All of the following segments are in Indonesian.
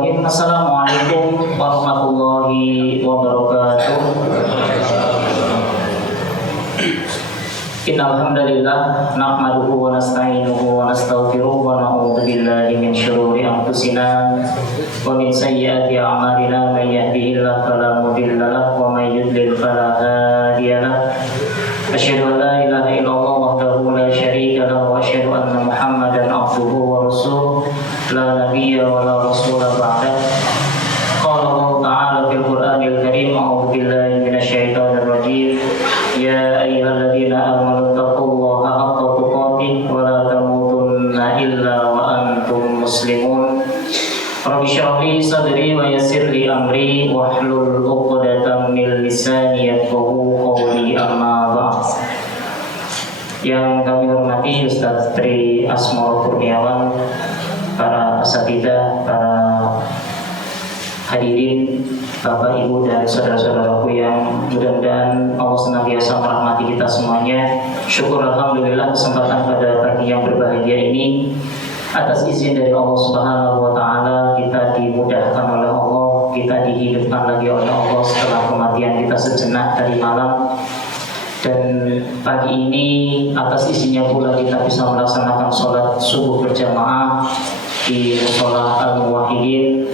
Bismillahirrahmanirrahim. Assalamualaikum warahmatullahi wabarakatuh. Innal hamdalillah nahmaduhu wa nasta'inuhu wa nastaghfiruh wa na'udzu billahi min shururi anfusina wa min sayyiati a'malina. May yahdihillahu fala mudilla lahu wa may yudlil fala hadiya lahu. Asyhadu an la ilaha illallah wahdahu la syarika lahu wa asyhadu anna Muhammadan abduhu wa rasuluh la nabiyya wa la rasula ba'dah. Qala Allah ta'ala fil Qur'anil Karim, a'udzu billahi minasy syaithanir rajim. Ya ayyuhalladzina amanu taqullaha haqqa tuqatih wa la tamutunna illa wa antum muslimun. Rabbi shrah li sadri wa yassir li amri wahlul 'uqdatam min lisani yafqahu qawli. Amma ba'd. Yang kami hormati Ustaz Tri Asmoro Kurniawan, para asatidzah, para hadirin, Bapak, Ibu, dan saudara-saudaraku yang mudah-mudahan Allah senantiasa merahmati kita semuanya. Syukur alhamdulillah kesempatan pada pagi yang berbahagia ini, atas izin dari Allah Subhanahu wa taala, kita dimudahkan oleh Allah, kita dihidupkan lagi oleh Allah setelah kematian kita sejenak tadi malam. Dan pagi ini atas izinnya pula kita bisa melaksanakan sholat subuh berjamaah di Mushola Al-Muwahhidin,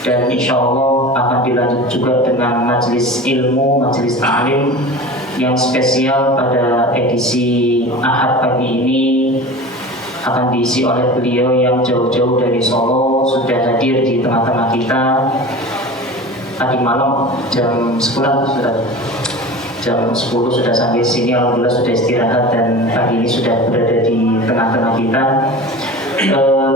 dan insya Allah akan dilanjut juga dengan majelis ilmu, majelis ta'lim yang spesial pada edisi Ahad pagi ini akan diisi oleh beliau yang jauh-jauh dari Solo, sudah hadir di tengah-tengah kita. Tadi malam jam 10 sudah sampai sini, alhamdulillah sudah istirahat, dan pagi ini sudah berada di tengah-tengah kita.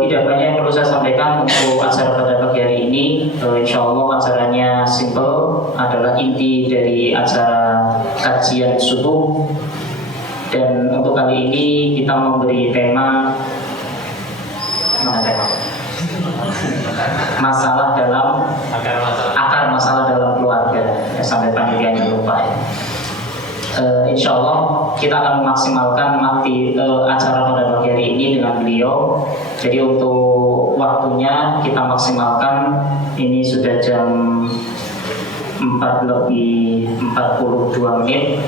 Tidak banyak yang perlu saya sampaikan untuk acara pada pagi hari ini. Insya Allah acaranya simple, adalah inti dari acara kajian subuh. Dan untuk kali ini kita memberi tema, masalah dalam akar masalah dalam keluarga. Sampai panitianya lupa ya. Insya Allah kita akan memaksimalkan acara pada pagi hari ini dengan beliau. Jadi untuk waktunya kita maksimalkan. Ini sudah jam 4:42,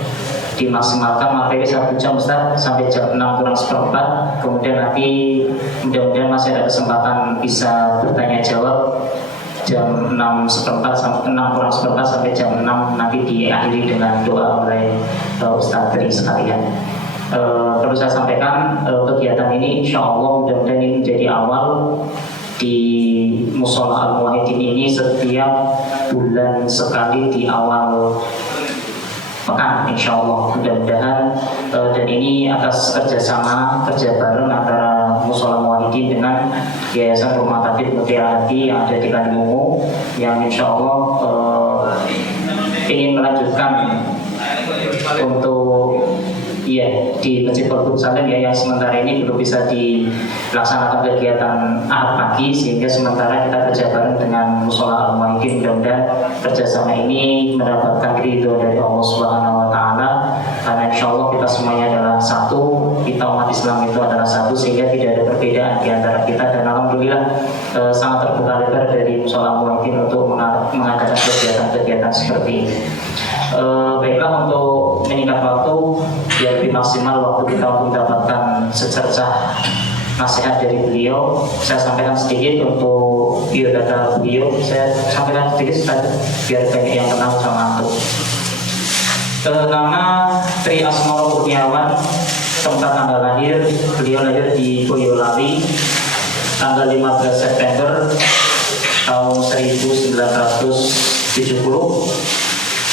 dimaksimalkan materi 1 jam Ustaz, sampai jam 6 kurang seperempat. Kemudian nanti mudah-mudahan masih ada kesempatan bisa bertanya jawab jam 6 kurang seperempat sampai jam 6, nanti diakhiri dengan doa oleh Ustaz Tri sekalian. Perlu saya sampaikan, kegiatan ini insya Allah mudah-mudahan ini menjadi awal di Mushola Al-Muwahhidin ini setiap bulan sekali di awal pekan, insya Allah mudah-mudahan. Dan ini atas kerja bareng antara Mushola Al-Muwahhidin dengan Yayasan Rumah Tabib Mutiara Hati yang ada di Kalimungu, yang insya Allah ingin melanjutkan untuk di Masjid Qur'an Salim ya, yang sementara ini belum bisa dilaksanakan kegiatan Ahad pagi, sehingga sementara kita kerja bareng dengan Mushola Al-Muwahhidin. Mudah-mudahan kerjasama ini mendapatkan ridho dari Allah Subhanahu wa taala, karena insya Allah kita semuanya adalah satu, kita umat Islam itu adalah satu, sehingga tidak ada perbedaan di antara kita. Dan alhamdulillah sangat terbuka lebar dari Mushola Al-Muwahhidin untuk mengadakan kegiatan-kegiatan seperti ini. Baiklah, untuk meningkat waktu biar lebih maksimal waktu kita untuk mendapatkan secercah nasihat dari beliau, saya sampaikan sedikit untuk biodata beliau. Saya sampaikan sedikit saja biar banyak yang kenal sama aku. Nama Tri Asmoro Kurniawan, tempat tanggal lahir, beliau lahir di Boyolali tanggal 15 September tahun 1970.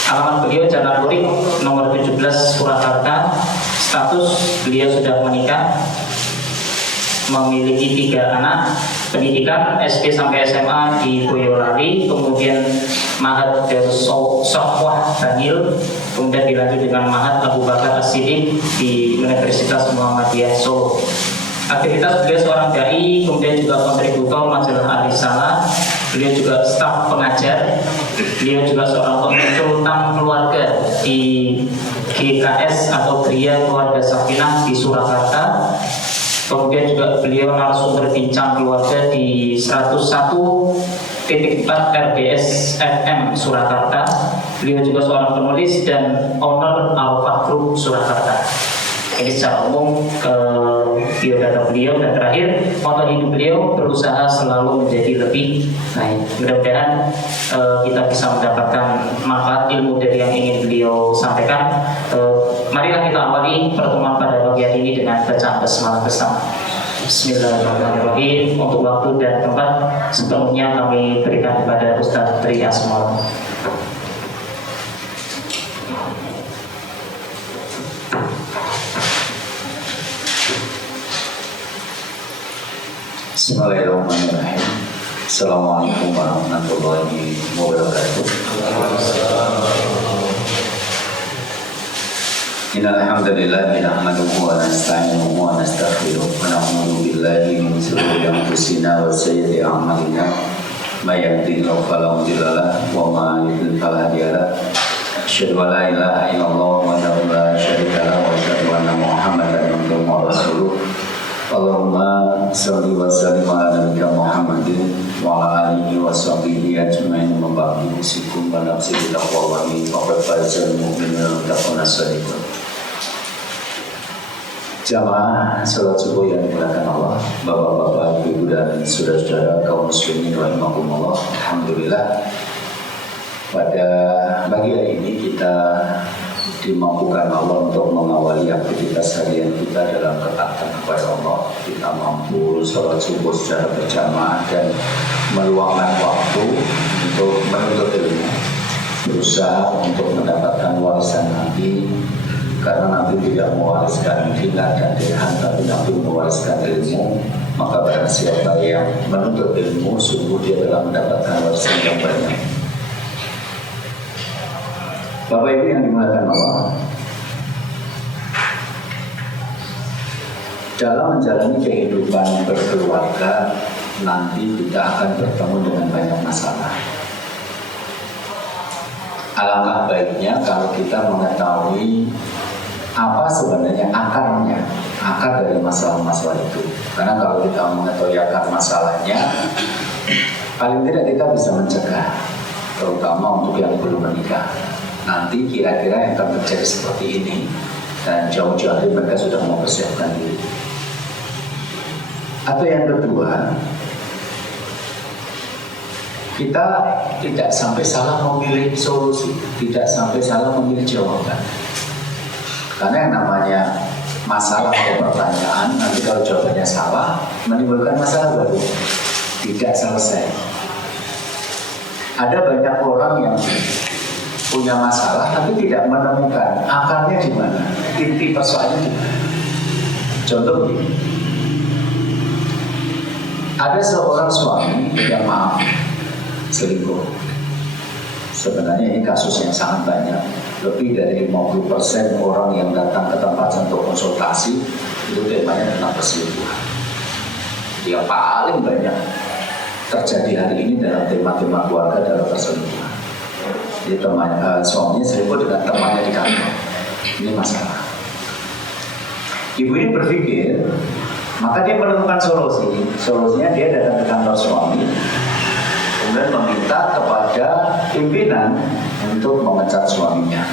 Alamat beliau Jalan Lurik nomor 17 Purwakarta. Status beliau sudah menikah, memiliki 3 anak. Pendidikan SD sampai SMA di Boyolali, kemudian Mahat Darus Sohwah Bangil, kemudian dilanjut dengan Mahat Abu Bakar As-Siddiq di Universitas Muhammadiyah Solo. Aktivitas beliau seorang dai, kemudian juga kontributor majalah Ar-Risalah. Beliau juga staf pengajar. Beliau juga seorang konsultan keluarga di GKS atau Gria Keluarga Sakinah di Surakarta. Kemudian juga beliau narasumber bincang keluarga di 101 RBS FM Surakarta. Beliau juga seorang penulis dan owner Alfa Group Surakarta. Ini secara umum biodata beliau, dan terakhir moto hidup beliau berusaha selalu menjadi lebih baik. Mudah-mudahan kita bisa mendapatkan manfaat ilmu dari yang ingin beliau sampaikan. Marilah kita awali pertemuan pada pagi hari ini dengan bacaan basmalah bersama. Bismillahirrahmanirrahim. Untuk waktu dan tempat sepenuhnya kami berikan kepada Ustaz Tri Asmol. Bismillahirrahmanirrahim. Assalamualaikum warahmatullahi wabarakatuh. Innal hamdalillah nahmaduhu wa nasta'inuhu wa nastaghfiruh wa na'udzu billahi min shururi anfusina wa sayyiati a'malina. May yahdihillahu fala mudilla lahu wa may yudlil fala hadiya lahu. Asyhadu an la ilaha illallah wahdahu la syarika lahu wa asyhadu anna Muhammadan abduhu wa rasuluh. Allahumma sholli wa sallim ala nabiyyina Muhammadin wa ala alihi wa sahbihi ajma'in. Mabadi usikum wa nafsi bitaqwallahi faqad fazal mu'minuna taqwana sadiqun. Jamaah salat subuh yang dimuliakan Allah, bapak-bapak, ibu dan saudara-saudara kaum muslimin rahimakumullah. Alhamdulillah, pada pagi hari ini kita dimampukan Allah untuk mengawali aktivitas harian kita dalam ketaatan kepada Allah. Kita mampu sholat subuh secara berjamaah dan meluangkan waktu untuk menuntut ilmu, berusaha untuk mendapatkan warisan Nabi, karena Nabi tidak mewariskan dinar dan dirham, tapi Nabi mewariskan ilmu. Maka barang siapa yang menuntut ilmu, sungguh dia telah mendapatkan warisan yang banyak. Bapak Ibu yang dimuliakan Allah, dalam menjalani kehidupan berkeluarga, nanti kita akan bertemu dengan banyak masalah. Alangkah baiknya kalau kita mengetahui apa sebenarnya akarnya, akar dari masalah-masalah itu. Karena kalau kita mengetahui akar masalahnya, paling tidak kita bisa mencegah, terutama untuk yang belum menikah. Nanti kira-kira yang akan terjadi seperti ini, dan jauh-jauh hari mereka sudah mempersiapkan diri. Atau yang kedua, kita tidak sampai salah memilih solusi, tidak sampai salah memilih jawaban. Karena yang namanya masalah atau pertanyaan, nanti kalau jawabannya salah, menimbulkan masalah baru, tidak selesai. Ada banyak orang yang punya masalah tapi tidak menemukan akarnya di mana, inti persoalannya di mana. Contoh begini, ada seorang suami yang selingkuh. Sebenarnya ini kasus yang sangat banyak. Lebih dari 50% orang yang datang ke tempat untuk konsultasi itu temanya tentang perselingkuhan. Yang paling banyak terjadi hari ini dalam tema-tema keluarga adalah perselingkuhan. Jadi suaminya selingkuh dengan temannya di kantor. Ini masalah. Ibu ini berpikir, maka dia menemukan solusi. Solusinya dia datang ke kantor suami, kemudian meminta kepada pimpinan untuk memecat suaminya.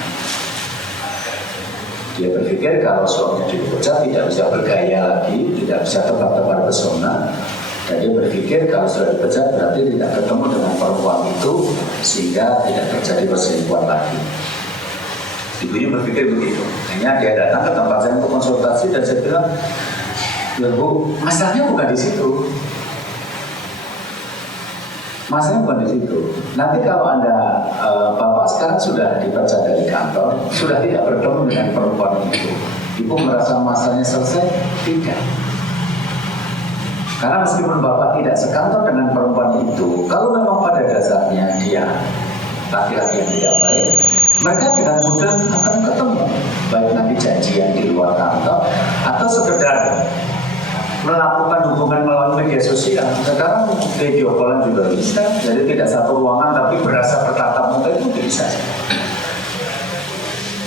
Dia berpikir kalau suaminya dipecat tidak bisa bergaya lagi, tidak bisa tepat-tepat pesona. Dan dia berpikir kalau sudah dipecat berarti tidak ketemu dengan perempuan itu, sehingga tidak terjadi perselingkuhan lagi. Ibu ini berpikir begitu. Hanya dia datang ke tempat saya untuk konsultasi dan saya bilang, "Ya Bu, masalahnya bukan di situ. Masalahnya bukan di situ. Nanti kalau Anda, Bapak sekarang sudah dipecat dari kantor, sudah tidak bertemu dengan perempuan itu, Ibu merasa masalahnya selesai? Tidak. Karena meskipun Bapak tidak sekantor dengan perempuan itu, kalau memang pada dasarnya dia laki-laki yang tidak baik, mereka dengan mudah akan ketemu, baik nanti janjian di luar kantor atau sekedar melakukan hubungan melalui media sosial. Sekarang video callan juga bisa, jadi tidak satu ruangan tapi berasa bertatap muka itu bisa.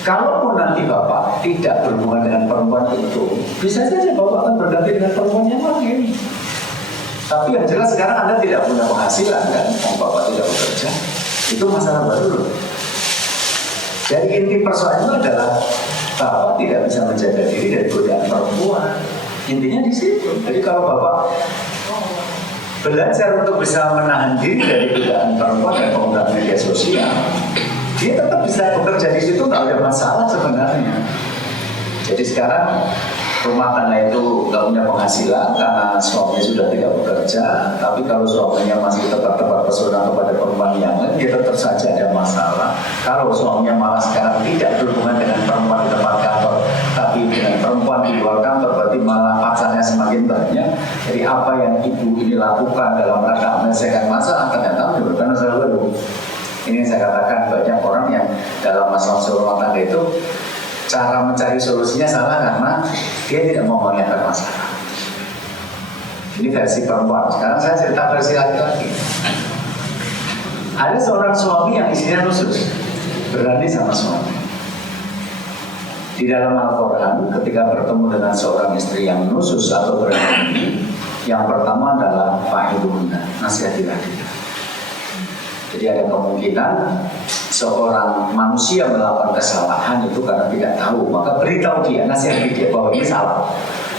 Kalaupun nanti Bapak tidak berhubungan dengan perempuan itu, bisa saja Bapak akan berganti dengan perempuan yang lain. Tapi yang jelas sekarang Anda tidak punya penghasilan kan, Bapak tidak bekerja, itu masalah baru loh. Jadi inti persoalan itu adalah Bapak tidak bisa menjaga diri dari godaan perempuan. Intinya di situ. Jadi kalau Bapak belajar untuk bisa menahan diri dari godaan perempuan dan penggunaan media sosial, dia tetap bisa bekerja di situ, nggak ada masalah sebenarnya. Jadi sekarang rumah tangga itu nggak punya penghasilan karena suaminya sudah tidak bekerja, tapi kalau suaminya masih tetap pesona kepada perempuan yang lain, dia tetap saja ada masalah. Kalau suaminya malah sekarang tidak berhubungan dengan perempuan di tempat kantor, tapi dengan perempuan di luar kantor, berarti malah pacarnya semakin banyak. Jadi apa yang ibu ini lakukan dalam rangka menyelesaikan masalah ternyata menyebabkan masalah baru. Ini yang saya katakan, banyak orang yang dalam masalah rumah tangga itu cara mencari solusinya salah karena dia tidak mau melihat masalah. Ini versi perempuan. Sekarang saya cerita versi laki-laki. Ada seorang suami yang istrinya khusus, berani sama suami. Di dalam Al-Quran, ketika bertemu dengan seorang istri yang khusus atau berani, yang pertama adalah fa'iduhunna, nasihatilah dia. Jadi ada kemungkinan seorang manusia melakukan kesalahan itu karena tidak tahu, maka beritahu dia, nasihati dia bahwa ini salah.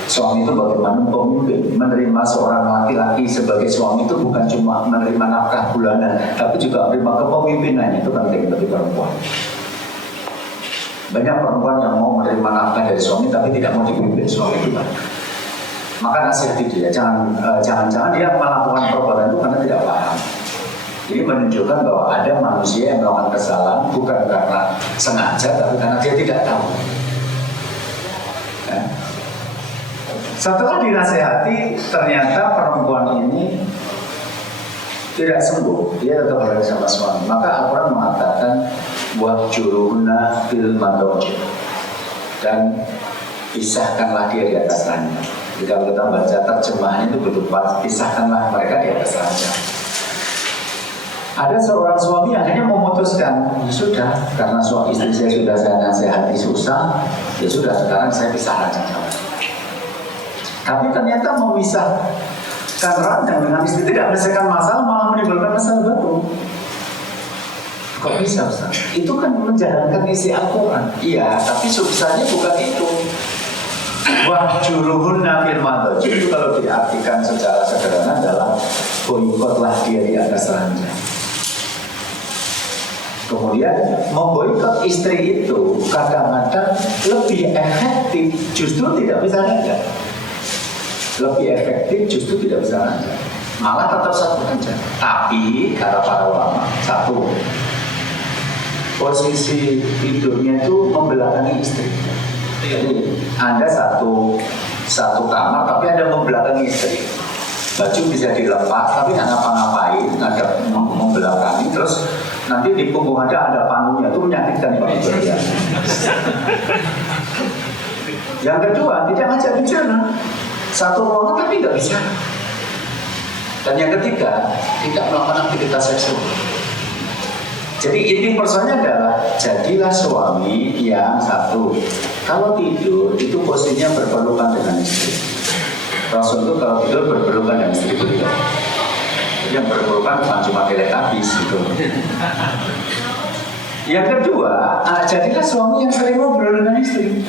Suami itu bagaimana pemimpin, menerima seorang laki-laki sebagai suami itu bukan cuma menerima nafkah bulanan, tapi juga menerima kepemimpinannya, itu penting bagi perempuan. Banyak perempuan yang mau menerima nafkah dari suami tapi tidak mau dipimpin suami itu banyak. Maka nasihati dia, jangan-jangan dia melakukan perbuatan itu karena tidak paham. Ini menunjukkan bahwa ada manusia yang melakukan kesalahan bukan karena sengaja, tapi karena dia tidak tahu. Ya. Setelah dinasehati, ternyata perempuan ini tidak sembuh, dia tetap berada sama suami. Maka Al-Quran mengatakan wahjuruhunna fil madajih, dan pisahkanlah dia di atas ranjang. Jika kita baca terjemahannya itu betul, pisahkanlah mereka di atas ranjang. Ada seorang suami yang akhirnya memutuskan, ya sudah, karena suami istri saya sudah saya nasihati susah, ya sudah, sekarang saya pisah ranjang. Tapi ternyata memisahkan ranjang dengan istri tidak menyelesaikan masalah, malah menimbulkan masalah baru. Kok bisa, Ustaz? Itu kan menjalankan isi Al-Quran. Iya, tapi substansinya bukan itu. Wahjuruhunna fil madajih, itu kalau diartikan secara sederhana adalah boikotlah dia di atas ranjang. Kemudian memboikot istri itu kadang-kadang lebih efektif, justru tidak bisa ranjang. Lebih efektif justru tidak bisa ranjang, malah tetap satu ranjang. Tapi kata para ulama, satu, posisi tidurnya itu membelakangi istri. Jadi Anda satu kamar tapi Anda membelakangi istri. Baju bisa dilepas tapi nggak ngapa-ngapain, ada membelakangi, terus nanti di punggung ada panunya, itu menyakitkan banget ya. Yang kedua, tidak ngajak bicara, satu ruangan tapi nggak bisa. Dan yang ketiga, tidak melakukan aktivitas seksual. Jadi inti persoalannya adalah jadilah suami yang satu, kalau tidur itu posisinya berpelukan dengan istri. Rasul itu kalau tidur berpelukan dengan istri beliau. Jadi yang berpelukan bukan cuma teletabis gitu. Yang kedua, jadilah suami yang sering ngobrol dengan istri.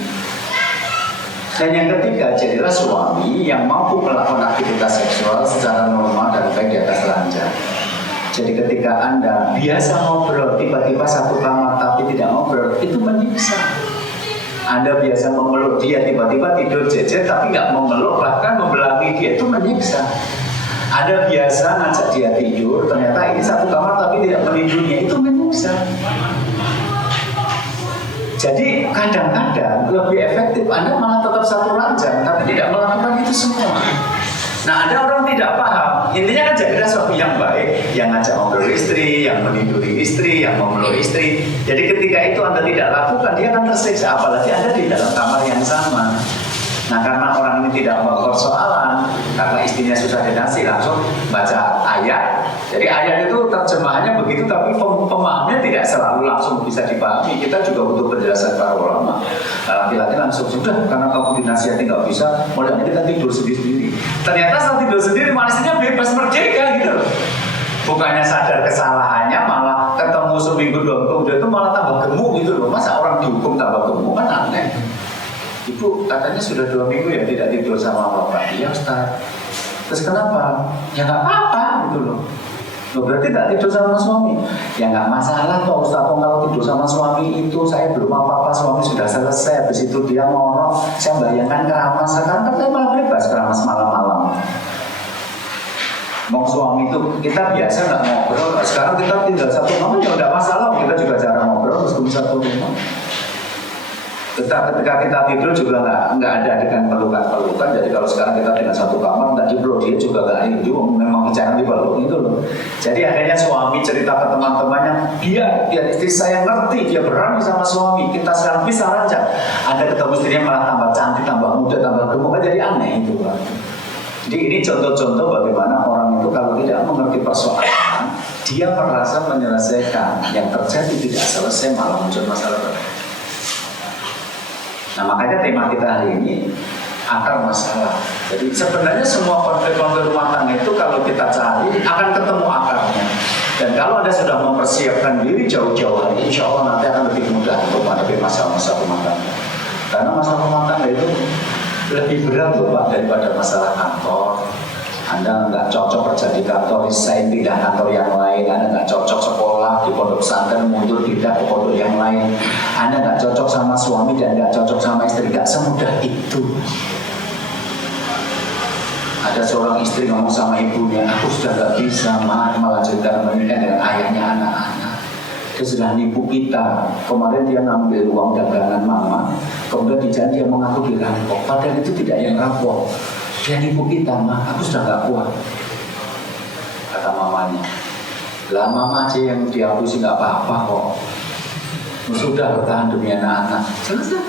Dan yang ketiga, jadilah suami yang mampu melakukan aktivitas seksual secara normal dan baik di atas ranjang. Jadi ketika Anda biasa ngobrol, tiba-tiba satu kamar tapi tidak ngobrol, itu menyiksa. Anda biasa memeluk dia, tiba-tiba tidur jejer tapi nggak memeluk, bahkan membelakangi dia, itu menyiksa. Anda biasa ngajak dia tidur, ternyata ini satu kamar tapi tidak melindunginya, itu menyiksa. Jadi kadang-kadang lebih efektif Anda malah tetap satu ranjang tapi tidak melakukan itu semua. Nah, ada orang tidak paham. Intinya kan jadilah suami yang baik, yang ngajak ngobrol istri, yang meniduri istri, yang memeluk istri. Jadi ketika itu Anda tidak lakukan, dia akan tersiksa. Apalagi Anda di dalam kamar yang sama. Nah karena orang ini tidak mau persoalan, karena istrinya susah dinasi langsung baca ayat. Jadi ayat itu terjemahannya begitu, tapi pemahamnya tidak selalu langsung bisa dipahami. Kita juga butuh penjelasan para ulama. Laki-laki langsung sudah, karena kamu dinasihati nggak bisa, mulai kita tidur sendiri. Ternyata saat tidur sendiri manusianya bebas merdeka gitu loh. Bukannya sadar kesalahannya, malah ketemu seminggu doang kemudian itu malah tambah gemuk gitu loh. Masa orang dihukum tambah gemuk kan aneh. Ibu katanya sudah 2 minggu ya tidak tidur sama bapak. Iya Ustaz. Terus kenapa? Ya nggak apa-apa gitu loh. Loh berarti tidak tidur sama suami? Ya nggak masalah kok Ustaz. Kalau tidur sama suami itu saya belum apa-apa, suami sudah selesai. Habis itu dia ngorok, saya bayangkan keramas. Sekarang kan saya malah bebas keramas malam-malam. Mau suami itu kita biasa nggak ngobrol. Sekarang kita tinggal satu rumah ya udah masalah. Kita juga jarang ngobrol meskipun satu rumah. Ketika kita tidur juga nggak ada dengan pelukan-pelukan. Jadi kalau sekarang kita dengan satu kamar nggak dipeluk, dia juga nggak rindu, memang jarang dipeluk itu loh. Jadi akhirnya suami cerita ke teman-temannya, dia istri saya ngerti, dia berani sama suami. Kita sekarang bisa rancang. Ada ketemu istrinya malah tambah cantik, tambah muda, tambah gemuk, jadi aneh itu kan. Jadi ini contoh-contoh bagaimana orang itu kalau tidak mengerti persoalan, dia merasa menyelesaikan yang terjadi tidak selesai, malah muncul masalah baru. Nah makanya tema kita hari ini akar masalah. Jadi sebenarnya semua konflik-konflik rumah tangga itu kalau kita cari akan ketemu akarnya. Dan kalau Anda sudah mempersiapkan diri jauh-jauh hari, insya Allah nanti akan lebih mudah untuk menghadapi masalah-masalah rumah tangga. Karena masalah rumah tangga itu lebih berat loh Pak daripada masalah kantor. Anda nggak cocok kerja di kantor, resign pindah kantor yang lain. Anda nggak cocok sekolah di pondok pesantren, mundur pindah ke pondok yang lain. Anda nggak cocok sama suami dan nggak cocok sama istri, nggak semudah itu. Ada seorang istri ngomong sama ibunya, aku sudah nggak bisa melanjutkan menikah dengan ayahnya anak-anak. Dia sudah nipu kita. Kemarin dia ngambil uang dagangan mama, kemudian dijanji dia mengaku dirampok. Padahal itu tidak yang rampok. Dia nipu kita, mah, aku sudah gak kuat. Kata mamanya, lah mama aja yang dihapusin gak apa-apa kok. Sudah bertahan demi anak-anak. Selesai.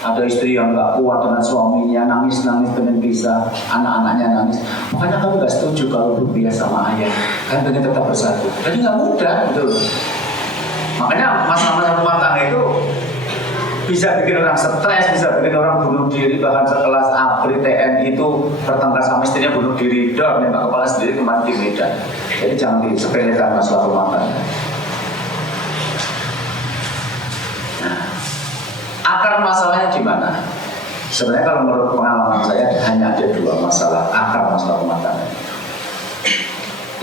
Ada istri yang gak kuat dengan suaminya, nangis-nangis pengen pisah, anak-anaknya nangis. Makanya kamu gak setuju kalau berbiaya sama ayah, kan pengen tetap bersatu. Jadi gak mudah gitu. Makanya masalah-masalah rumah tangga itu bisa bikin orang stres, bisa bikin orang bunuh diri. Bahkan sekelas ABRI TNI itu bertengkar sama istrinya bunuh diri, nembak kepala sendiri kemarin di Medan. Jadi jangan disepelekan masalah rumah tangga. Nah, akar masalahnya di mana? Sebenarnya kalau menurut pengalaman saya hanya ada 2 masalah akar masalah rumah tangga.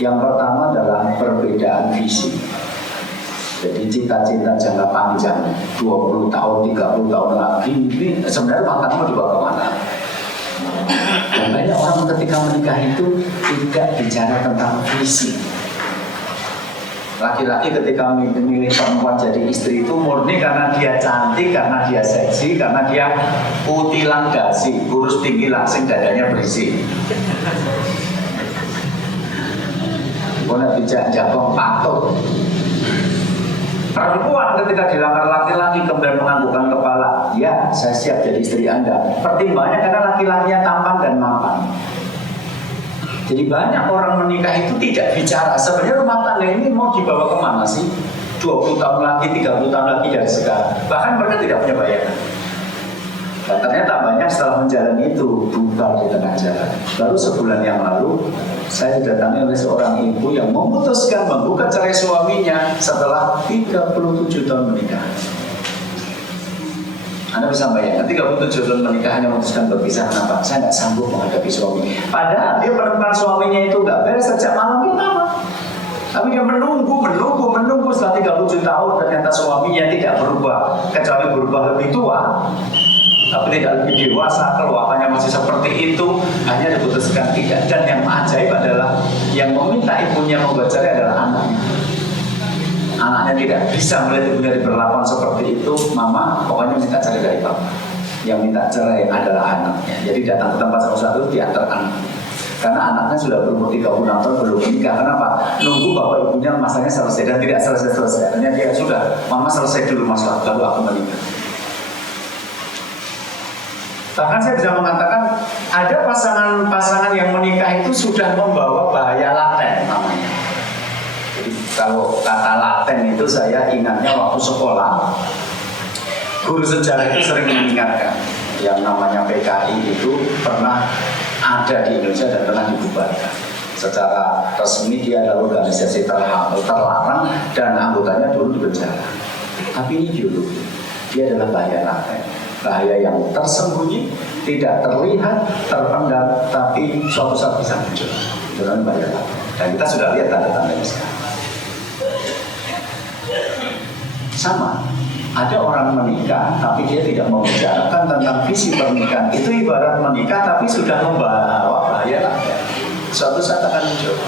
Yang pertama adalah perbedaan visi. Jadi cita-cita jangka panjang 20 tahun, 30 tahun lagi ini sebenarnya matangmu dibawa kemana? Dan banyak orang ketika menikah itu tidak bicara tentang visi. Laki-laki ketika memilih perempuan jadi istri itu murni karena dia cantik, karena dia seksi, karena dia putih langgasi, kurus tinggi langsing, dadanya berisi. Boleh bijak jabong patut. Perempuan ketika dilamar laki-laki kemudian menganggukkan kepala, ya saya siap jadi istri Anda. Pertimbangannya karena laki-lakinya tampan dan mapan. Jadi banyak orang menikah itu tidak bicara sebenarnya rumah tangga ini mau dibawa kemana sih? 20 tahun lagi, 30 tahun lagi dari sekarang. Bahkan mereka tidak punya bayangan. Nah, ternyata banyak setelah menjalani itu bubar di tengah jalan. Baru sebulan yang lalu saya didatangi oleh seorang ibu yang memutuskan membuka cerai suaminya setelah 37 tahun menikah. Anda bisa bayangkan 37 tahun menikah hanya memutuskan berpisah. Kenapa? Saya nggak sanggup menghadapi suami. Padahal dia menemukan suaminya itu nggak beres sejak malam pertama. Tapi dia menunggu setelah 37 tahun ternyata suaminya tidak berubah, kecuali berubah lebih tua. Tapi tidak lebih dewasa, keluarannya masih seperti itu, hanya diputuskan tidak. Dan yang ajaib adalah yang meminta ibunya membuat cerai adalah anaknya. Anaknya tidak bisa melihat ibunya diperlakukan seperti itu. Mama pokoknya minta cerai dari papa. Yang minta cerai adalah anaknya. Jadi datang ke tempat satu-satu diantar anak. Karena anaknya sudah berumur 36 tahun belum menikah. Kenapa? Nunggu bapak ibunya masalahnya selesai dan tidak selesai. Akhirnya dia sudah, mama selesai dulu masalah, lalu aku menikah. Bahkan saya bisa mengatakan ada pasangan-pasangan yang menikah itu sudah membawa bahaya laten namanya. Jadi kalau kata laten itu saya ingatnya waktu sekolah, guru sejarah itu sering mengingatkan yang namanya PKI itu pernah ada di Indonesia dan pernah dibubarkan. Secara resmi dia adalah organisasi terlarang dan anggotanya dulu dipenjara. Tapi ini dulu dia adalah bahaya laten, bahaya yang tersembunyi, tidak terlihat, terpendam, tapi suatu saat bisa muncul. Itu namanya bahaya laten. Dan kita sudah lihat tanda-tandanya sekarang. Sama, ada orang menikah tapi dia tidak membicarakan tentang visi pernikahan. Itu ibarat menikah tapi sudah membawa bahaya laten. Suatu saat akan muncul.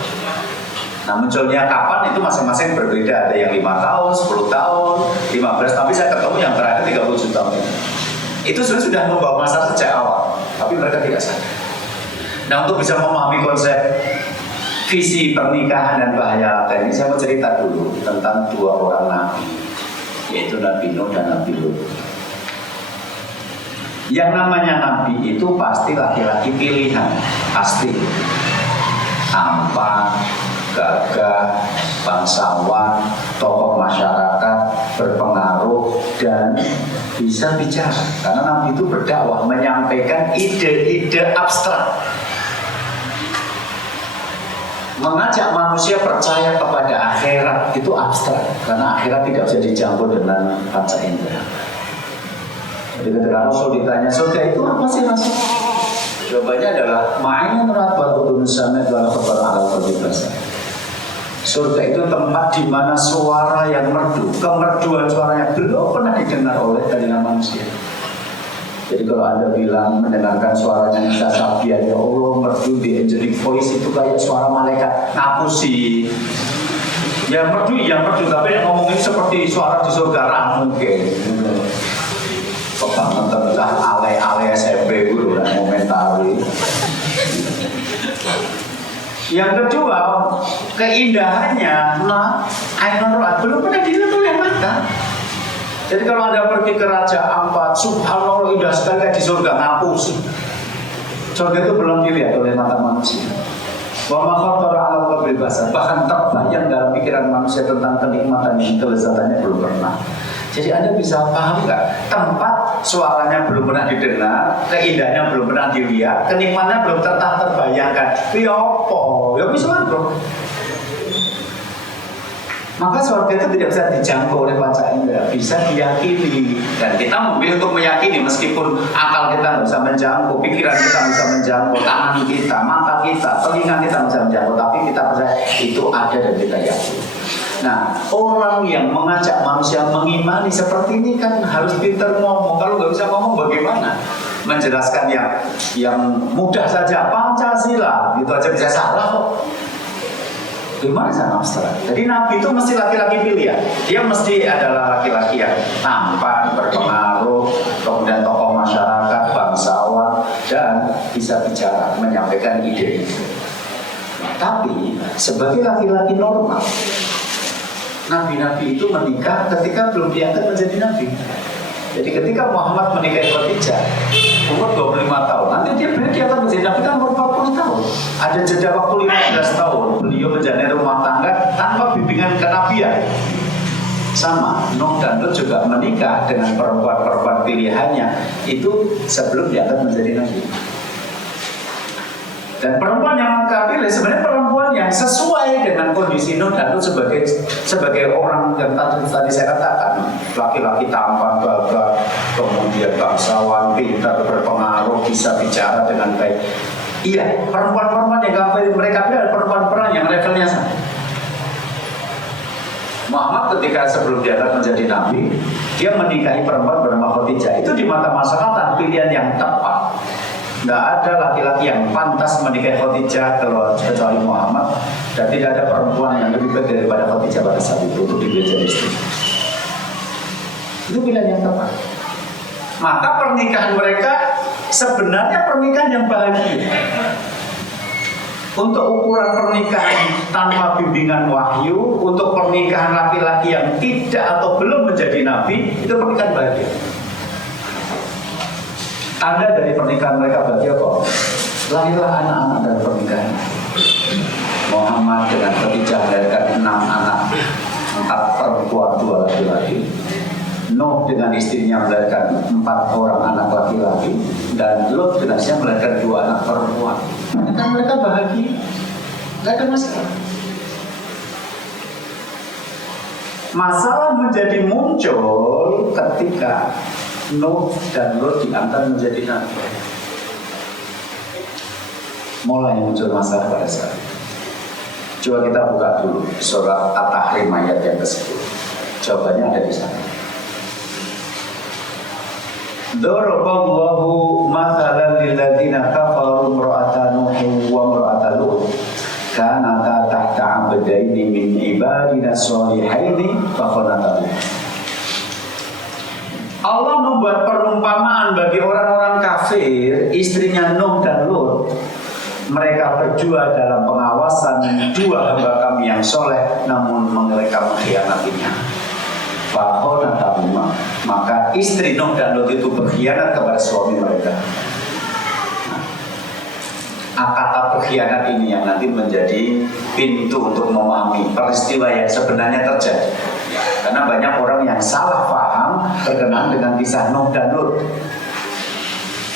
Nah, munculnya kapan itu masing-masing berbeda. Ada yang 5 tahun, 10 tahun, 15. Tapi saya ketemu yang terakhir 37 tahun ini. Itu sudah membawa masalah sejak awal, tapi mereka tidak sadar. Nah, untuk bisa memahami konsep visi pernikahan dan bahaya laten ini, saya mau cerita dulu tentang 2 orang nabi, yaitu Nabi Nuh dan Nabi Lut. Yang namanya nabi itu pasti laki-laki pilihan, pasti. Tampan, gagah, bangsawan, tokoh masyarakat, berpengaruh, dan bisa bicara. Karena Nabi itu berdakwah, menyampaikan ide-ide abstrak, mengajak manusia percaya kepada akhirat. Itu abstrak, karena akhirat tidak bisa dijangkau dengan panca indera. Jadi ketika Rasul ditanya, surga itu apa sih Rasul? Jawabannya adalah ma'inun ratbatun samet wal khabar ala qalbi basar. Surga itu tempat di mana suara yang merdu, kemerduan suaranya belum pernah didengar oleh telinga manusia. Jadi kalau Anda bilang mendengarkan suaranya Nisa Sabian, ya Allah merdu di angelic voice itu kayak suara malaikat, ngapusi. Ya merdu, tapi yang ngomongin seperti suara di surga mungkin. Kebangetan lah ale-ale SMP gue udah komentari. Yang kedua, keindahannya, belum pernah dilihat oleh mata. Jadi kalau Anda pergi ke Raja Ampat, subhanallah indah sekali kayak di surga, ngapus. Surga itu belum dilihat oleh mata manusia. Wa ma khatara 'ala qalbi basar, bahkan terbayang dalam pikiran manusia tentang kenikmatan yang kelezatannya belum pernah. Jadi Anda bisa paham nggak? Tempat suaranya belum pernah didengar, keindahannya belum pernah dilihat, kenikmatannya belum terbayangkan. Ya apa? Ya bisa bro. Maka surga itu tidak bisa dijangkau oleh panca indera, bisa diyakini. Dan kita memilih untuk meyakini meskipun akal kita nggak bisa menjangkau, pikiran kita bisa menjangkau, tangan kita, mata kita, telinga kita bisa menjangkau, tapi kita percaya itu ada dan kita yakini. Nah, orang yang mengajak manusia mengimani seperti ini kan harus pintar ngomong. Kalau nggak bisa ngomong bagaimana? Menjelaskan yang mudah saja, Pancasila, itu aja bisa salah kok. Gimana sana abstrak? Jadi Nabi itu mesti laki-laki pilihan. Dia mesti adalah laki-laki yang tampan, berpengaruh, kemudian tokoh masyarakat, bangsawan, dan bisa bicara, menyampaikan ide. Tapi sebagai laki-laki normal, nabi-nabi itu menikah ketika belum diangkat menjadi nabi. Jadi ketika Muhammad menikahi Khadijah umur 25 tahun, nanti dia diangkat menjadi nabi kan umur 40 tahun. Ada jeda waktu 15 tahun beliau menjalani rumah tangga tanpa bimbingan kenabian. Sama, Nuh dan Lut juga menikah dengan perempuan-perempuan pilihannya itu sebelum diangkat menjadi nabi. Dan perempuan yang mereka pilih sebenarnya perempuan yang sesuai dengan kondisi Nuh dan Lut sebagai orang yang tadi saya katakan, laki-laki tampan, gagah, kemudian bangsawan, pintar, berpengaruh, bisa bicara dengan baik. Iya, perempuan-perempuan yang mereka pilih adalah perempuan perang yang levelnya sama. Muhammad ketika sebelum diangkat menjadi nabi, dia menikahi perempuan bernama Khadijah. Itu di mata masyarakat pilihan yang tepat. Nggak ada laki-laki yang pantas menikahi Khadijah kecuali Muhammad, dan tidak ada perempuan yang lebih baik daripada Khadijah pada saat itu untuk dipilih jadi istri. Itu pilihan yang tepat. Maka pernikahan mereka sebenarnya pernikahan yang bahagia. Untuk ukuran pernikahan tanpa bimbingan wahyu, untuk pernikahan laki-laki yang tidak atau belum menjadi nabi, itu pernikahan bahagia. Tanda dari pernikahan mereka bagi apa? Lahirlah anak-anak dari pernikahan. Muhammad dengan Khadijah melahirkan 6 anak, 4 perempuan, 2 laki-laki. Nuh dengan istrinya melahirkan 4 orang anak laki-laki, dan Lot dengan istrinya melahirkan 2 anak perempuan. Mereka bahagia, nggak ada masalah. Masalah menjadi muncul ketika Nuh dan Lot diangkat menjadi nabi. Mulai muncul masalah pada saat itu. Coba kita buka dulu surat At-Tahrim ayat yang ke-10. Jawabannya ada di sana. Daraballahu mathalan lil ladzina kafaru imra'ata Nuhin wa imra'ata Lut kanata tahta 'abdaini min ibadina shalihaini fakhanatahuma. Allah membuat perumpamaan bagi orang-orang kafir, istrinya Nuh dan Lut. Mereka berdua dalam pengawasan 2 hamba kami yang soleh, namun mereka mengkhianatinya. Fakhanatahuma, maka istri Nuh dan Lut itu berkhianat kepada suami mereka. Kata berkhianat ini yang nanti menjadi pintu untuk memahami peristiwa yang sebenarnya terjadi. Karena banyak orang yang salah paham berkenaan dengan kisah Nuh dan Lut.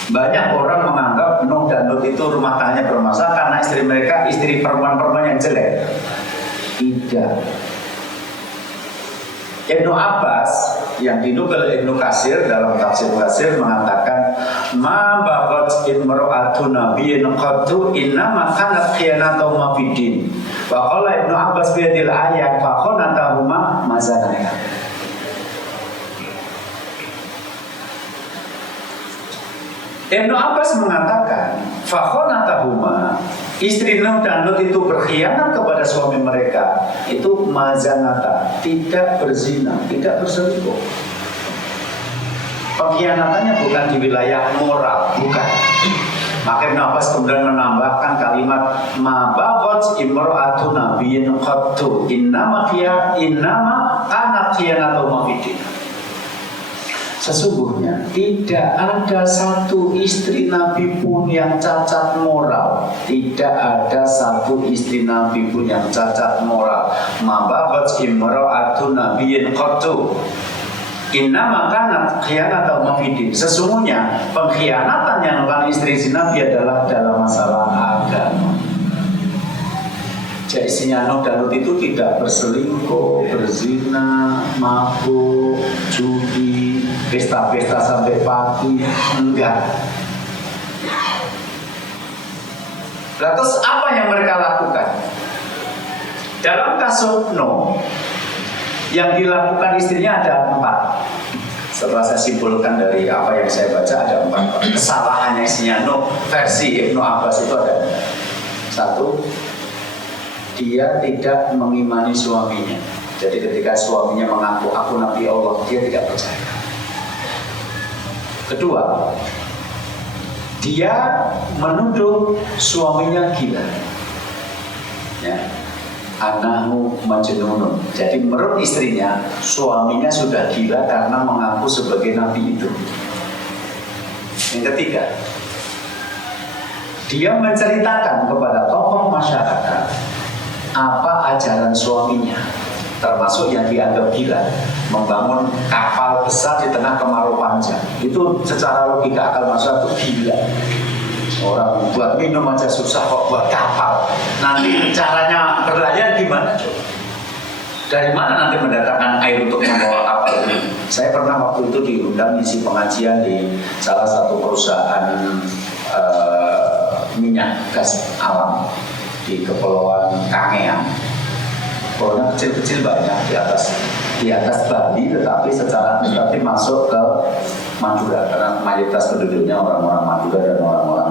Banyak orang menganggap Nuh dan Lut itu rumah tangganya bermasalah karena istri mereka istri perempuan-perempuan yang jelek. Tidak. Ibnu Abbas yang dinukil Ibnu Katsir dalam tafsir Katsir mengatakan ma baghat imra'atu nabiyyin qattu innama kanat khiyanatu ma fid-din. Wa qala Ibnu Abbas bi hadil ayat fa khanatahuma mazanaya. Ibnu Abbas mengatakan fa khanatahuma, istri Nuh dan Lut itu berkhianat kepada suami mereka, itu mazanata, tidak berzina, tidak berselingkuh. Pengkhianatannya bukan di wilayah moral, bukan. Maka Ibnu Abbas kemudian menambahkan kalimat ma baghat imra'atu nabiyyin qattu innama kanat khiyanatu ma fid-din. Sesungguhnya tidak ada satu istri Nabi pun yang cacat moral. Tidak ada satu istri Nabi pun yang cacat moral. Ma baghat imra'atu nabiyyin qattu innama kanat khiyanatu ma fid-din. Sesungguhnya pengkhianatan yang dilakukan istri Nabi adalah dalam masalah agama. Jadi istrinya Nuh dan Lut itu tidak berselingkuh, berzina, mabuk, judi, pesta-pesta sampai pagi, enggak. Lalu apa yang mereka lakukan? Dalam kasus Nuh, yang dilakukan istrinya ada 4. Setelah saya simpulkan dari apa yang saya baca ada 4 kesalahannya istrinya Nuh versi Ibnu Abbas itu ada 1. Dia tidak mengimani suaminya. Jadi ketika suaminya mengaku aku Nabi Allah, dia tidak percaya. Kedua, dia menuduh suaminya gila. Ya. Anahu majnunun. Jadi menurut istrinya, suaminya sudah gila karena mengaku sebagai Nabi itu. Yang ketiga, dia menceritakan kepada tokoh masyarakat apa ajaran suaminya, termasuk yang dianggap gila, membangun kapal besar di tengah kemarau panjang. Itu secara logika akal manusia itu gila. Orang buat minum aja susah kok buat kapal. Nanti caranya berlayar gimana coba? Dari mana nanti mendatangkan air untuk membawa kapal ini? Saya pernah waktu itu diundang isi pengajian di salah satu perusahaan minyak gas alam di Kepulauan Kangean. Kepulauan kecil-kecil banyak di atas Bali, tetapi secara administratif masuk ke Madura karena mayoritas penduduknya orang-orang Madura dan orang-orang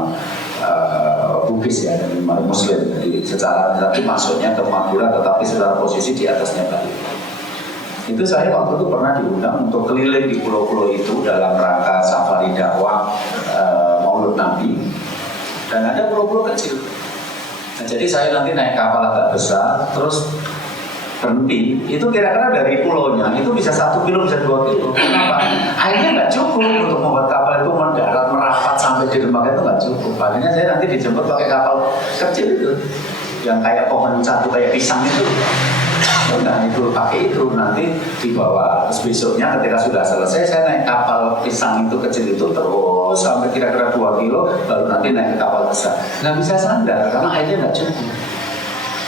Bugis ya, dan Muslim. Jadi secara administratif masuknya ke Madura, tetapi secara posisi di atasnya Bali. Itu saya waktu itu pernah diundang untuk keliling di pulau-pulau itu dalam rangka safari dakwah Maulud Nabi, dan ada pulau-pulau kecil. Nah, jadi saya nanti naik kapal agak besar, terus berhenti, itu kira-kira dari pulaunya itu bisa 1 kilo, bisa 2 kilo. Kenapa? Airnya nggak cukup untuk membuat kapal itu mendarat merapat sampai di dermaga, itu nggak cukup. Akhirnya saya nanti dijemput pakai kapal kecil itu, yang kayak pohon satu kayak pisang itu. Nah itu pakai itu nanti dibawa. Terus besoknya ketika sudah selesai saya naik kapal pisang itu kecil itu terus sampai kira-kira 2 kilo, baru nanti naik ke kapal besar. Nggak bisa sandar karena airnya nggak cukup.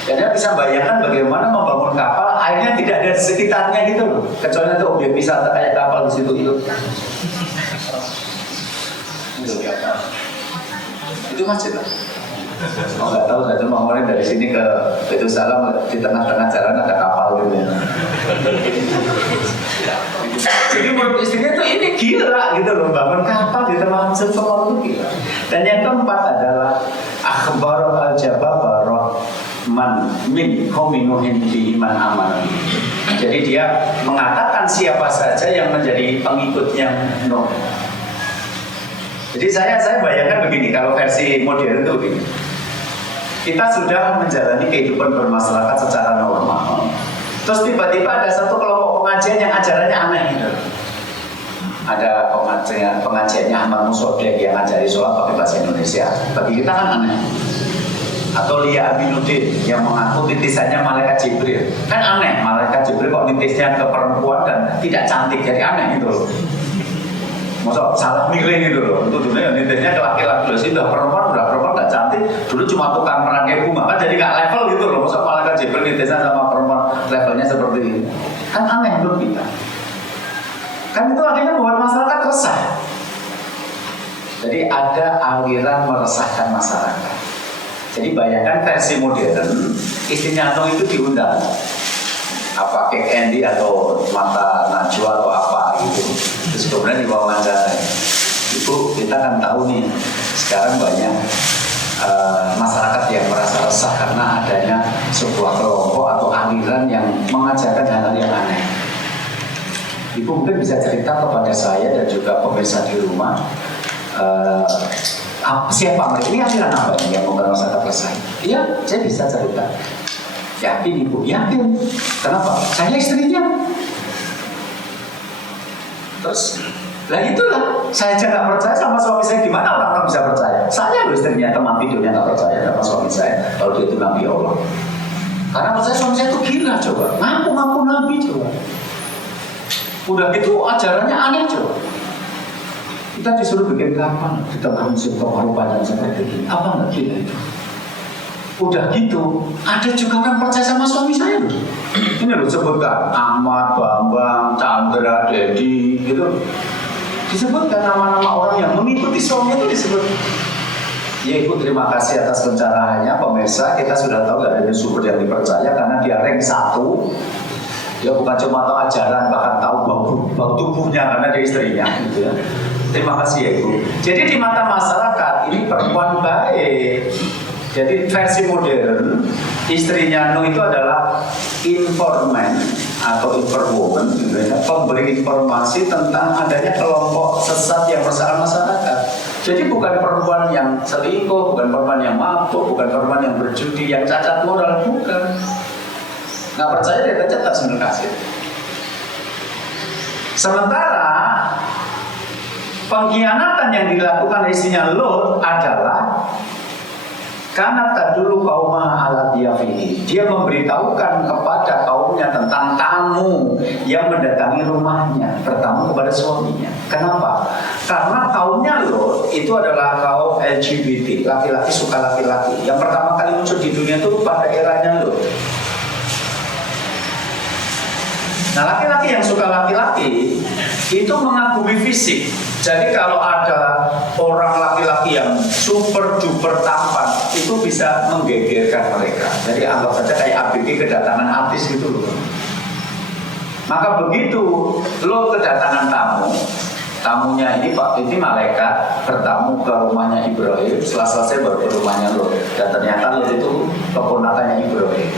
Dan Anda bisa bayangkan bagaimana membangun kapal, airnya tidak ada di sekitarnya gitu loh. Kecuali itu objek wisata kayak kapal di situ itu. Itu masjid lah. Oh nggak tahu, saya cuma kemarin dari sini ke Baitul Salam, di tengah-tengah jalan ada kapal gitu ya. Jadi menurut istrinya tuh ini gila gitu loh, bangun kapal di tengah semua itu gila. Dan yang keempat adalah akhbar al-jababarah man min qauminuhin bi iman aman. Jadi dia mengatakan siapa saja yang menjadi pengikutnya Nuh. Jadi saya bayangkan begini, kalau versi modern itu begini. Kita sudah menjalani kehidupan bermasyarakat secara normal. Terus tiba-tiba ada satu kelompok pengajian yang ajarannya aneh gitu. Ada pengajiannya Ahmad Musodek yang ngajari sholat pakai bahasa Indonesia. Bagi kita kan aneh. Atau Lia Aminuddin yang mengaku titisannya malaikat Jibril. Kan aneh, malaikat Jibril kok nitisnya ke perempuan dan tidak cantik, jadi aneh gitu loh. Masa salah milih gitu loh. Itu dunia nitisnya ke laki-laki loh. Udah perempuan gak cantik. Dulu cuma tukang merangkai bunga, kan jadi gak level gitu loh. Masa malaikat Jibril nitisnya sama perempuan levelnya seperti ini. Kan aneh menurut kita. Kan itu akhirnya membuat masyarakat resah. Jadi ada aliran meresahkan masyarakat. Jadi bayangkan versi modern, istrinya Nuh itu diundang, apa Kek Endi atau Mata Najwa atau apa gitu. Terus kemudian diwawancara. Ibu, kita kan tahu nih, sekarang banyak masyarakat yang merasa resah karena adanya sebuah kelompok atau aliran yang mengajarkan hal-hal yang aneh. Ibu mungkin bisa cerita kepada saya dan juga pemirsa di rumah. Siapa mereka? Ini aliran apa yang membuat masyarakat resah? Iya, saya bisa cerita. Yakin ibu? Yakin. Kenapa? Saya istrinya. Terus, lah itulah. Saya aja nggak percaya sama suami saya. Gimana orang-orang bisa percaya? Saya loh istrinya, teman tidurnya nggak percaya sama suami saya. Kalau dia itu Nabi Allah. Karena percaya suami saya itu gila coba. Ngaku-ngaku Nabi coba. Udah gitu ajarannya aneh coba. Kita disuruh bikin kapal di tengah musim kemarau panjang seperti ini. Apa nggak gila itu? Udah gitu, ada juga orang percaya sama suami saya loh. Ini loh sebutkan Ahmad, Bambang, Chandra, Dedi, gitu. Disebutkan nama-nama orang yang mengikuti suami itu disebut. Ya Ibu, terima kasih atas pencerahannya pemirsa. Kita sudah tahu gak ada sumber yang dipercaya karena dia rank 1. Dia bukan cuma tahu ajaran, bahkan tahu bau tubuhnya karena dia istrinya, gitu ya. Terima kasih ya Ibu. Jadi di mata masyarakat ini perempuan baik. Jadi versi modern istrinya Nuh itu adalah informan atau inforwoman, gitu ya, pemberi informasi tentang adanya kelompok sesat yang meresahkan masyarakat. Jadi bukan perempuan yang selingkuh, bukan perempuan yang mabuk, bukan perempuan yang berjudi, yang cacat moral, bukan. Nggak percaya dia cacat sembilan kasih. Sementara pengkhianatan yang dilakukan istrinya Lot adalah karena tadulu kaumah ala diafihi. Dia memberitahukan kepada kaumnya tentang tamu yang mendatangi rumahnya, bertamu kepada suaminya. Kenapa? Karena kaumnya Lot itu adalah kaum LGBT, laki-laki suka laki-laki. Yang pertama kali muncul di dunia itu pada eranya Lot. Nah, laki-laki yang suka laki-laki itu mengagumi fisik. Jadi kalau ada orang laki-laki yang super duper tampan, itu bisa menggegerkan mereka. Jadi anggap saja kayak ABG kedatangan artis gitu loh. Maka begitu lo kedatangan tamu, tamunya ini Pak, ini malaikat bertamu ke rumahnya Ibrahim. Setelah selesai baru ke rumahnya Lot. Dan ternyata Lot itu keponakannya Ibrahim.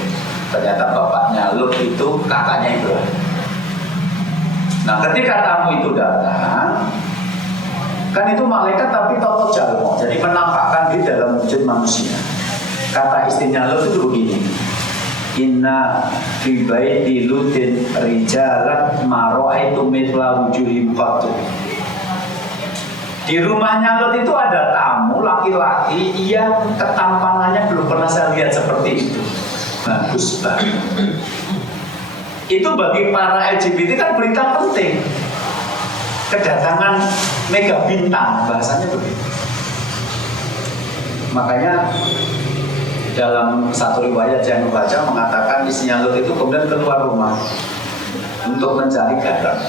Ternyata bapaknya Lot itu kakaknya Ibrahim. Nah, ketika tamu itu datang, kan itu malaikat tapi toto jalmo, jadi menampakkan diri dalam wujud manusia. Kata istrinya Lot itu begini, inna fi baiti lutin rijalan ma ra'aitu mithla wujuhim qattu. Di rumahnya Lut itu ada tamu laki-laki yang ketampanannya belum pernah saya lihat seperti itu. Bagus banget. Itu bagi para LGBT kan berita penting. Kedatangan mega bintang, bahasanya begitu. Makanya dalam satu riwayat yang membaca mengatakan istrinya Lut itu kemudian keluar rumah untuk mencari garam.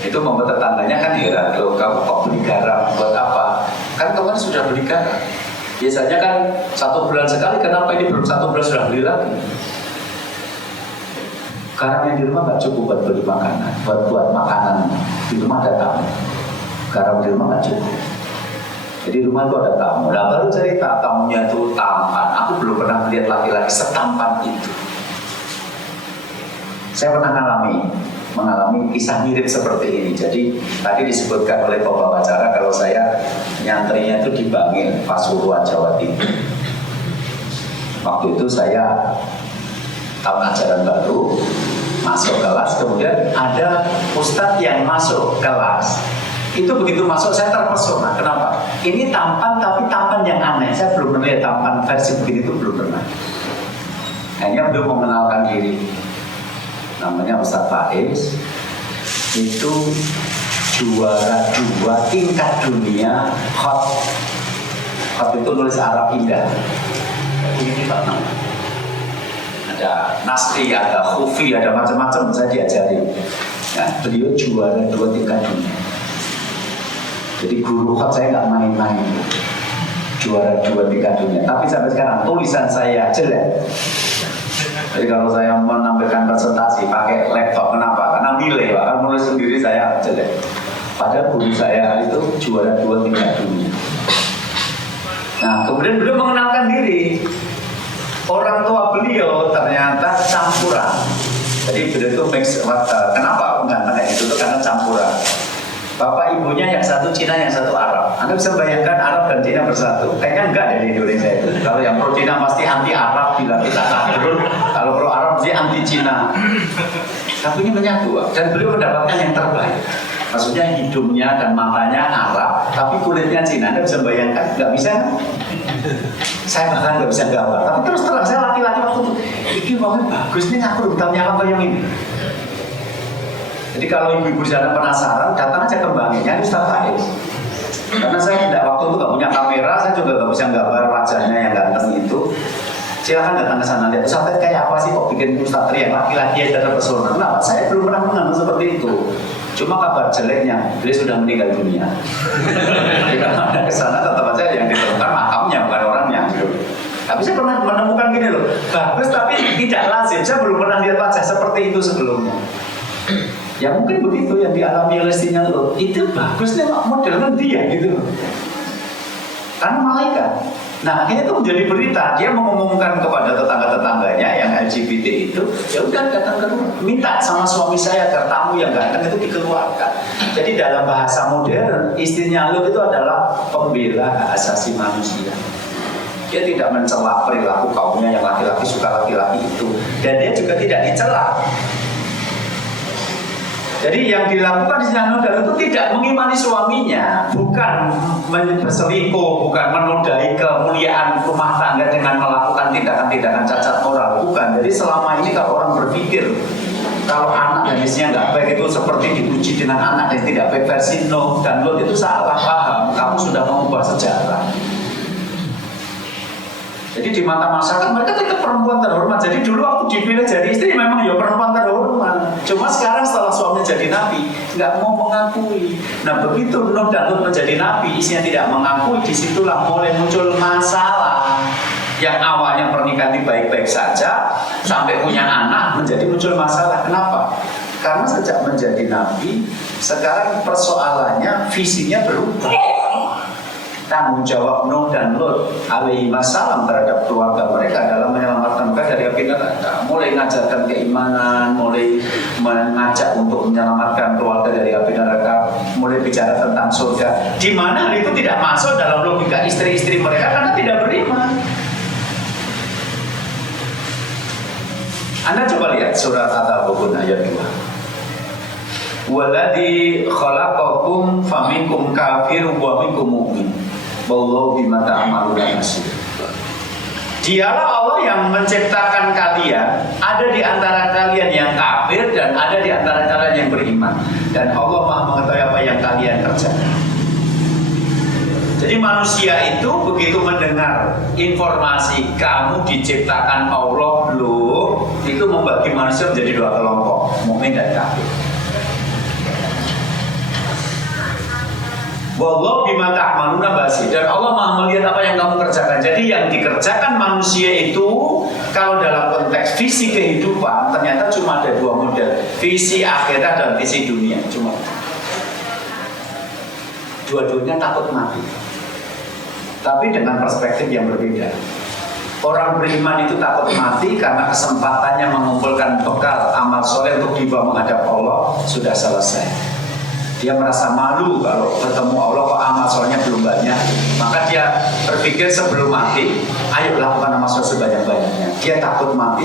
Itu membuat tetangganya kan heran, loh kamu kok beli garam buat apa? Kan kemarin sudah beli garam. Biasanya kan 1 bulan sekali, kenapa ini belum 1 bulan sudah beli lagi? Garam yang di rumah nggak cukup buat beli makanan, buat makanan di rumah ada tamu. Garam di rumah nggak cukup. Jadi rumah itu ada tamu. Nah baru cerita tamunya itu tampan. Aku belum pernah melihat laki-laki setampan itu. Saya pernah mengalami kisah mirip seperti ini. Jadi tadi disebutkan oleh pembawa acara kalau saya nyantrinya itu di Bangil, Pasuruan, Jawa Timur. Waktu itu saya tahun ajaran baru masuk kelas, kemudian ada ustadz yang masuk kelas. Itu begitu masuk saya terpesona. Kenapa? Ini tampan tapi tampan yang aneh. Saya belum pernah lihat tampan versi begitu, belum pernah. Hanya belum mengenalkan diri. Namanya Ustadz Faiz. Itu juara 2 tingkat dunia hot. Hot itu nulis Arab indah. Ini Pak. Ada nasri, ada khufi, ada macam-macam saya diajari. Nah, beliau juara 2 tingkat dunia. Jadi guru hot saya nggak main-main. Juara 2 tingkat dunia. Tapi sampai sekarang tulisan saya jelek. Jadi kalau saya menampilkan presentasi pakai laptop, kenapa? Karena nilai, Pak. Kalau nulis sendiri saya jelek. Padahal guru saya itu juara 2 tingkat dunia. Nah, kemudian beliau mengenalkan diri. Orang tua beliau ternyata campuran. Jadi beliau itu mix. Kenapa ganteng kayak gitu? Karena campuran. Bapak ibunya yang satu Cina, yang satu Arab. Anda bisa bayangkan Arab dan Cina bersatu? Kayaknya enggak dari Indonesia itu. Kalau yang pro Cina pasti anti Arab, bila kita kafirun. Kalau pro Arab pasti anti Cina. Tapi ini menyatu, dan beliau mendapatkan yang terbaik. Maksudnya hidungnya dan matanya Arab, tapi kulitnya Cina. Anda bisa bayangkan? Nggak bisa? Saya bahkan nggak bisa gambar. Tapi terus terang saya laki-laki waktu itu, ini banget bagus nih, aku utamanya apa yang ini. Jadi kalau ibu-ibu di sana penasaran, datang aja ke Bangilnya Ustadz Faiz. Karena saya tidak waktu itu nggak punya kamera, saya juga nggak bisa gambar wajahnya yang ganteng itu. Silakan datang ke sana lihat Ustadz kayak apa sih kok bikin Ustadz yang laki-laki yang terpesona. Kenapa? Saya belum pernah mengenal seperti itu. Cuma kabar jeleknya, beliau sudah meninggal dunia. Jadi kalau ada ke sana tetap aja yang ditemukan makamnya bukan orangnya. Gitu. Tapi saya pernah menemukan gini loh, bagus tapi tidak lazim. Saya belum pernah lihat wajah seperti itu sebelumnya. Ya mungkin begitu yang dialami oleh istrinya Lut. Itu bagus nih modelnya dia gitu loh. Karena malaikat. Nah akhirnya itu menjadi berita. Dia mengumumkan kepada tetangga-tetangganya yang LGBT itu, ya udah datang ke rumah, minta sama suami saya agar tamu yang ganteng itu dikeluarkan. Jadi dalam bahasa modern, istrinya Lut itu adalah pembela hak asasi manusia. Dia tidak mencela perilaku kaumnya yang laki-laki suka laki-laki itu, dan dia juga tidak dicela. Jadi yang dilakukan di sana itu tidak mengimani suaminya, bukan berselingkuh, bukan menodai kemuliaan rumah tangga dengan melakukan tindakan-tindakan cacat moral, bukan. Jadi selama ini kalau orang berpikir kalau anak dan istrinya nggak baik itu seperti diuji dengan anak yang tidak baik versi Nuh dan Lut, itu salah paham. Kamu sudah mengubah sejarah. Jadi di mata masyarakat mereka tetap perempuan terhormat. Jadi dulu waktu dipilih jadi istri memang ya perempuan terhormat. Cuma sekarang setelah suaminya jadi nabi nggak mau mengakui. Nah begitu Nuh dan Lut menjadi nabi, istrinya tidak mengakui, disitulah mulai muncul masalah. Yang awalnya pernikahan baik-baik saja sampai punya anak menjadi muncul masalah. Kenapa? Karena sejak menjadi nabi sekarang persoalannya visinya berubah. Tanggung jawab Nuh dan Lut alaihi wassalam terhadap keluarga mereka dalam menyelamatkan mereka dari api neraka, mulai mengajarkan keimanan, mulai mengajak untuk menyelamatkan keluarga dari api neraka, mulai bicara tentang surga, di mana itu tidak masuk dalam logika istri-istri mereka karena tidak beriman. Anda coba lihat surat At-Taghabun ayat 2. Walladzi khalaqakum faminkum kafirun wa minkum mu'min. Wallahu bima ta'maluna basir. Dialah Allah yang menciptakan kalian. Ada di antara kalian yang kafir dan ada di antara kalian yang beriman. Dan Allah Maha mengetahui apa yang kalian kerjakan. Jadi manusia itu begitu mendengar informasi kamu diciptakan Allah loh, itu membagi manusia menjadi dua kelompok, mukmin dan kafir. Wallahu bima ta'maluna basir, dan Allah Maha melihat apa yang kamu kerjakan. Jadi yang dikerjakan manusia itu kalau dalam konteks visi kehidupan ternyata cuma ada dua model, visi akhirat dan visi dunia. Cuma dua-duanya takut mati, tapi dengan perspektif yang berbeda. Orang beriman itu takut mati karena kesempatannya mengumpulkan bekal amal soleh untuk dibawa menghadap Allah sudah selesai. Dia merasa malu kalau bertemu Allah kok amal solehnya belum banyak. Maka dia berpikir sebelum mati, ayo lakukan amal soleh sebanyak-banyaknya. Dia takut mati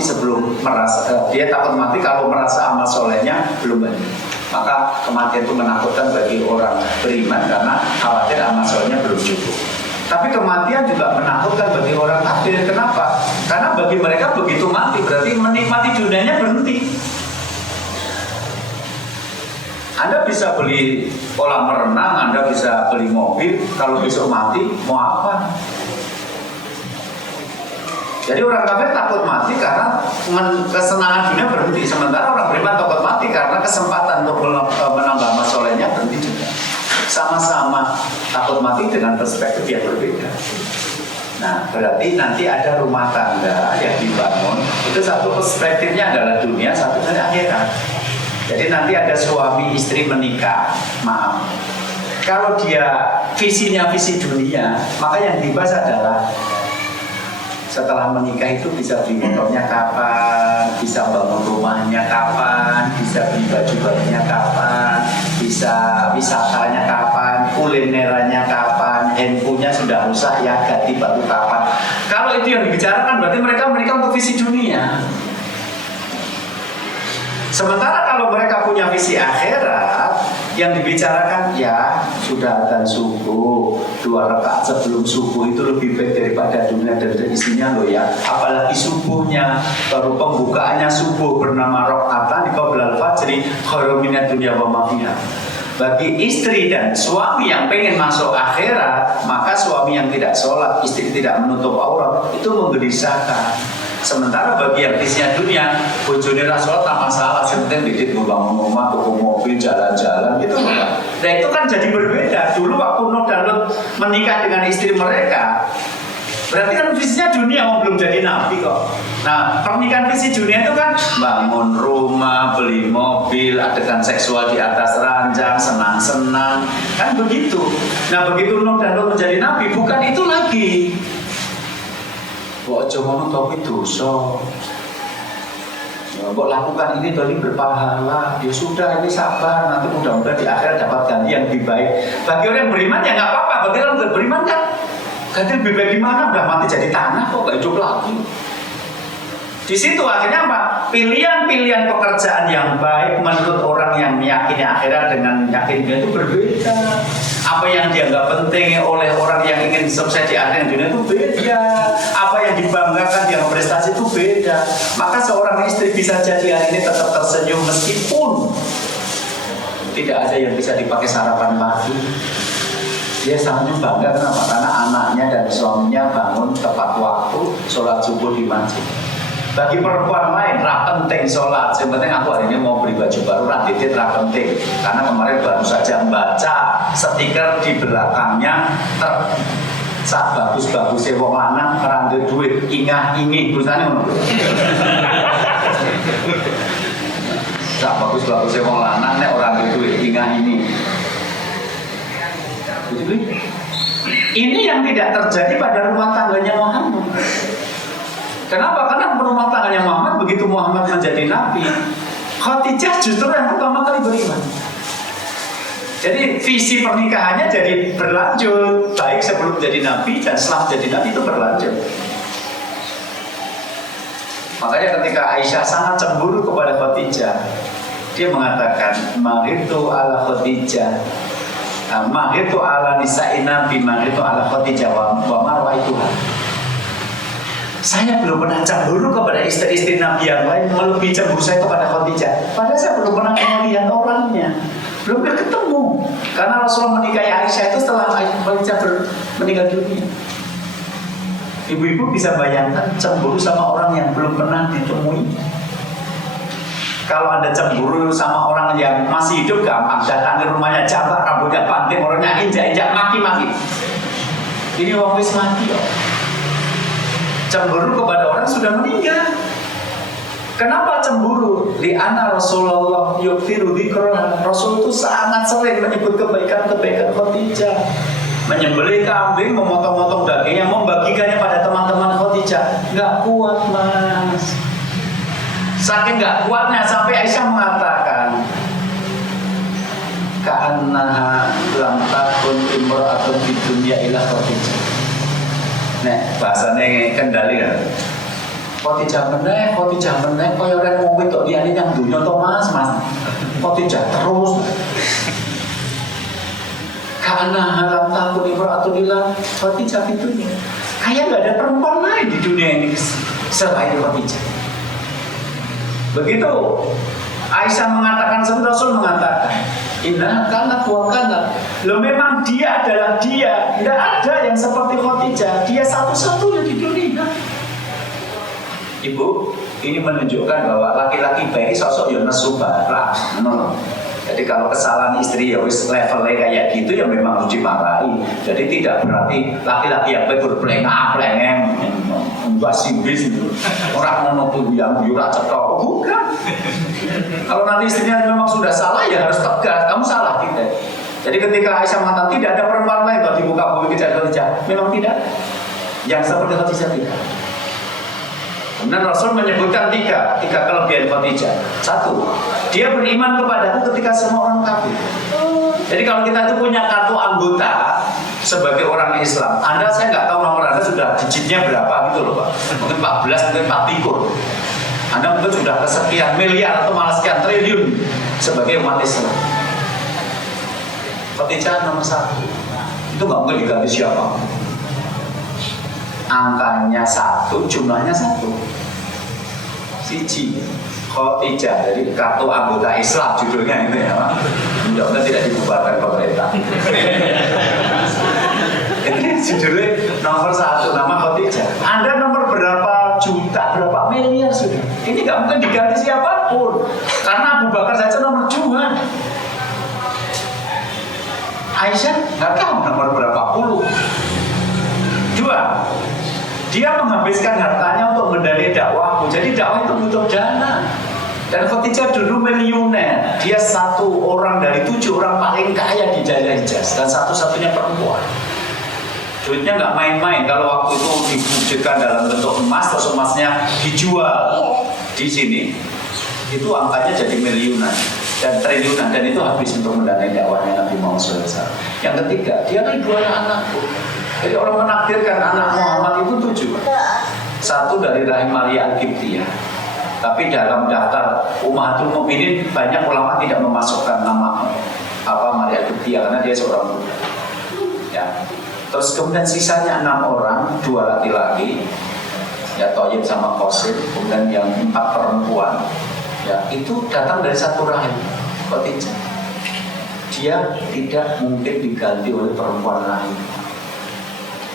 dia takut mati kalau merasa amal solehnya belum banyak. Maka kematian itu menakutkan bagi orang beriman karena khawatir amal solehnya belum cukup. Tapi kematian juga menakutkan bagi orang kafir. Kenapa? Karena bagi mereka begitu mati berarti menikmati dunianya berhenti. Anda bisa beli kolam renang, Anda bisa beli mobil, kalau besok mati mau apa? Jadi orang kafir takut mati karena kesenangan dunia berhenti. Sementara orang beriman takut mati karena kesempatan untuk menambah amal solehnya berhenti juga. Sama-sama takut mati dengan perspektif yang berbeda. Nah, berarti nanti ada rumah tangga yang dibangun, itu satu perspektifnya adalah dunia, satu adalah akhirat. Jadi nanti ada suami istri menikah, maaf. Kalau dia visinya visi dunia, maka yang dibahas adalah setelah menikah itu bisa beli motornya kapan, bisa bangun rumahnya kapan, bisa beli baju barunya kapan, bisa wisatanya kapan, kulinerannya kapan, handphonenya sudah rusak ya ganti baru kapan. Kalau itu yang dibicarakan berarti mereka menikah untuk visi dunia. Sementara kalau mereka punya visi akhirat, yang dibicarakan ya sudah adzan subuh 2 rakaat sebelum subuh itu lebih baik daripada dunia dan isinya loh ya. Apalagi subuhnya, baru pembukaannya subuh bernama rakaatan qoblal fajri khairun minad dunya wa ma fiha. Bagi istri dan suami yang pengen masuk akhirat, maka suami yang tidak sholat, istri tidak menutup aurat, itu menggelisahkan. Sementara bagi yang visinya dunia, bojone ra sholat tak masalah, penting dikit bangun rumah, tuku mobil, jalan-jalan gitu. Nah itu kan jadi berbeda. Dulu waktu Nuh dan Lut menikah dengan istri mereka, berarti kan visinya dunia, belum jadi nabi kok. Nah pernikahan visi dunia itu kan bangun rumah, beli mobil, adegan seksual di atas ranjang, senang-senang, kan begitu. Nah begitu Nuh dan Lut menjadi nabi, bukan itu lagi. Kok jangan tapi dosa. Ya, kok lakukan ini tadi berpahala. Ya sudah, ini sabar. Nanti mudah-mudahan di akhirat dapat ganti yang lebih baik. Bagi orang yang beriman ya nggak apa-apa. Bagi orang yang beriman kan ganti lebih baik gimana? Udah mati jadi tanah kok nggak hidup lagi. Di situ akhirnya apa? Pilihan-pilihan pekerjaan yang baik menurut orang yang meyakini akhirat dengan yakin dunia itu berbeda. Apa yang dianggap penting oleh orang yang ingin sukses di akhirat dunia itu beda. Apa yang dibanggakan yang prestasi itu beda. Maka seorang istri bisa jadi hari ini tetap tersenyum meskipun tidak ada yang bisa dipakai sarapan pagi. Dia sangat bangga kenapa? Karena anaknya dan suaminya bangun tepat waktu, sholat subuh di masjid. Bagi perempuan lain, ra penting sholat. Yang penting aku hari ini mau beli baju baru, radit ra penting. Karena kemarin baru saja membaca stiker di belakangnya sak bagus-bagusnya wong lanang ngerandir duit, ingah-ingih tulisannya ngono. Sak bagus-bagusnya wong lanang nek ora ndir duit, ingah-ingih. Ini yang tidak terjadi pada rumah tangganya Muhammad. Kenapa? Karena rumah tangganya Muhammad begitu Muhammad menjadi nabi, Khadijah justru yang pertama kali beriman. Jadi visi pernikahannya jadi berlanjut, baik sebelum jadi nabi dan setelah jadi nabi itu berlanjut. Makanya ketika Aisyah sangat cemburu kepada Khadijah, dia mengatakan, "Maritu ala Khadijah, maritu ala nisa'i Nabi, maritu ala Khadijah wa marwaituha." Saya belum pernah cemburu kepada istri-istri Nabi yang lain melebihi cemburu saya kepada Khadijah. Padahal saya belum pernah melihat orangnya, belum pernah ketemu. Karena Rasulullah menikahi Aisyah itu setelah Khadijah meninggal dunia. Ibu-ibu bisa bayangkan cemburu sama orang yang belum pernah ditemui. Kalau Anda cemburu sama orang yang masih hidup, gampang, datangi rumahnya, jambak rambutnya, banting orangnya, injak-injak, maki-maki. Ini wong wis mati loh. Cemburu kepada orang sudah meninggal. Kenapa cemburu? Li'anna Rasulullah yukthiru dzikrah. Rasul itu sangat sering menyebut kebaikan-kebaikan Khadijah. Menyembelih kambing, memotong-motong dagingnya, membagikannya pada teman-teman Khadijah. Nggak kuat, Mas. Saking nggak kuatnya sampai Aisyah mengatakan, "Ka'annaha lam takun imra'atun fid dunya ila Khadijah." Nah, bahasane kendali kan. Khadijah meneh, kaya ora wong wedok liyane nang dunya to, Mas. Khadijah terus. Karena haram takut imra'atun ila Khadijah itu, kayak nggak ada perempuan lain di dunia ini selain Khadijah. Begitu Aisyah mengatakan, Rasul mengatakan, "Inna kanat wa kanat." Loh, memang dia adalah dia. Tidak ada yang seperti Khadijah. Dia satu-satunya di dunia. Ibu, ini menunjukkan bahwa laki-laki baik sosok ya nesu barang. Jadi kalau kesalahan istri ya wis levelnya kayak gitu ya memang harus dimarahi. Jadi tidak berarti laki-laki yang baik berplengah-plengeng basibis gitu. Orang menutup yang biura cetok. Bukan. Kalau nanti istrinya memang sudah salah ya harus tegas. Kamu salah kita. Jadi ketika Aisyah mengatakan tidak ada perempuan lain kalau di muka bumi Khadijah, memang tidak. Yang seperti Khadijah tidak. Kemudian Rasul menyebutkan tiga kelebihan Khadijah. Satu, dia beriman kepadaku ketika semua orang kafir. Jadi kalau kita itu punya kartu anggota sebagai orang Islam, saya nggak tahu nomor Anda sudah digitnya berapa gitu loh Pak. Mungkin 14, mungkin 40. Anda mungkin sudah kesekian miliar atau malah sekian triliun sebagai umat Islam. Khadijah nomor 1. Itu nggak mungkin diganti siapa. Angkanya 1, jumlahnya 1. Siji Khadijah, jadi kartu anggota Islam judulnya itu ya Pak. Mudah-mudahan tidak dibubarkan pemerintah. Ini judulnya nomor 1, nama Khadijah. Anda nomor berapa juta, berapa miliar sudah. Ini nggak mungkin diganti siapapun. Karena Abu Bakar saja nomor 2. Aisyah nggak tahu nomor berapa puluh. 2, dia menghabiskan hartanya untuk mendanai dakwahku. Jadi dakwah itu butuh dana. Dan Khadijah dulu miliuner. Dia satu orang dari 7 orang paling kaya di daerah Hijaz dan satu-satunya perempuan. Duitnya nggak main-main. Kalau waktu itu diwujudkan dalam bentuk emas, terus emasnya dijual di sini, itu angkanya jadi miliunan dan triliunan, dan itu habis untuk mendanai dakwahnya Nabi Muhammad SAW. Yang ketiga, dia kan 2 anakku. Jadi orang menakdirkan anak Muhammad itu 7. 1 dari rahim Maria Al-Qibtiyah. Tapi dalam daftar Ummahatul Mukminin banyak ulama tidak memasukkan nama Maria Al-Qibtiyah karena dia seorang budak. Ya. Terus kemudian sisanya 6 orang, 2 laki-laki, ya Thayyib sama Qasim, kemudian yang 4 perempuan. Ya, itu datang dari satu rahim Khadijah. Dia tidak mungkin diganti oleh perempuan lain.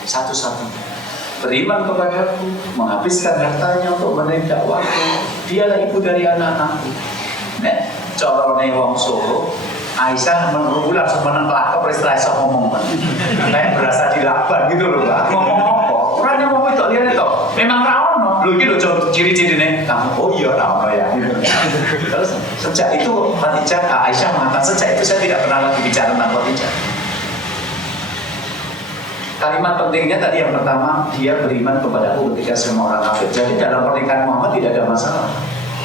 Satu-satunya beriman kepadaku, menghabiskan hartanya untuk menerima dakwahku. Dialah ibu dari anak-anakku. Nek corone wong Solo, Aisyah mengulang semeneng kelakep istilah iso ngomong. Kayak berasa dilakban gitu loh, Pak. Ngomong apa? Orangnya ngomong itu lihat itu. Memang ra ono. Lho iki lho ciri-cirine. Kamu oh iya ra ono ya. Terus sejak itu Aisyah mengatakan sejak itu saya tidak pernah lagi bicara tentang Khadijah. Kalimat pentingnya tadi yang pertama, dia beriman kepadaku ketika semua orang kafir. Jadi dalam pernikahan Muhammad tidak ada masalah.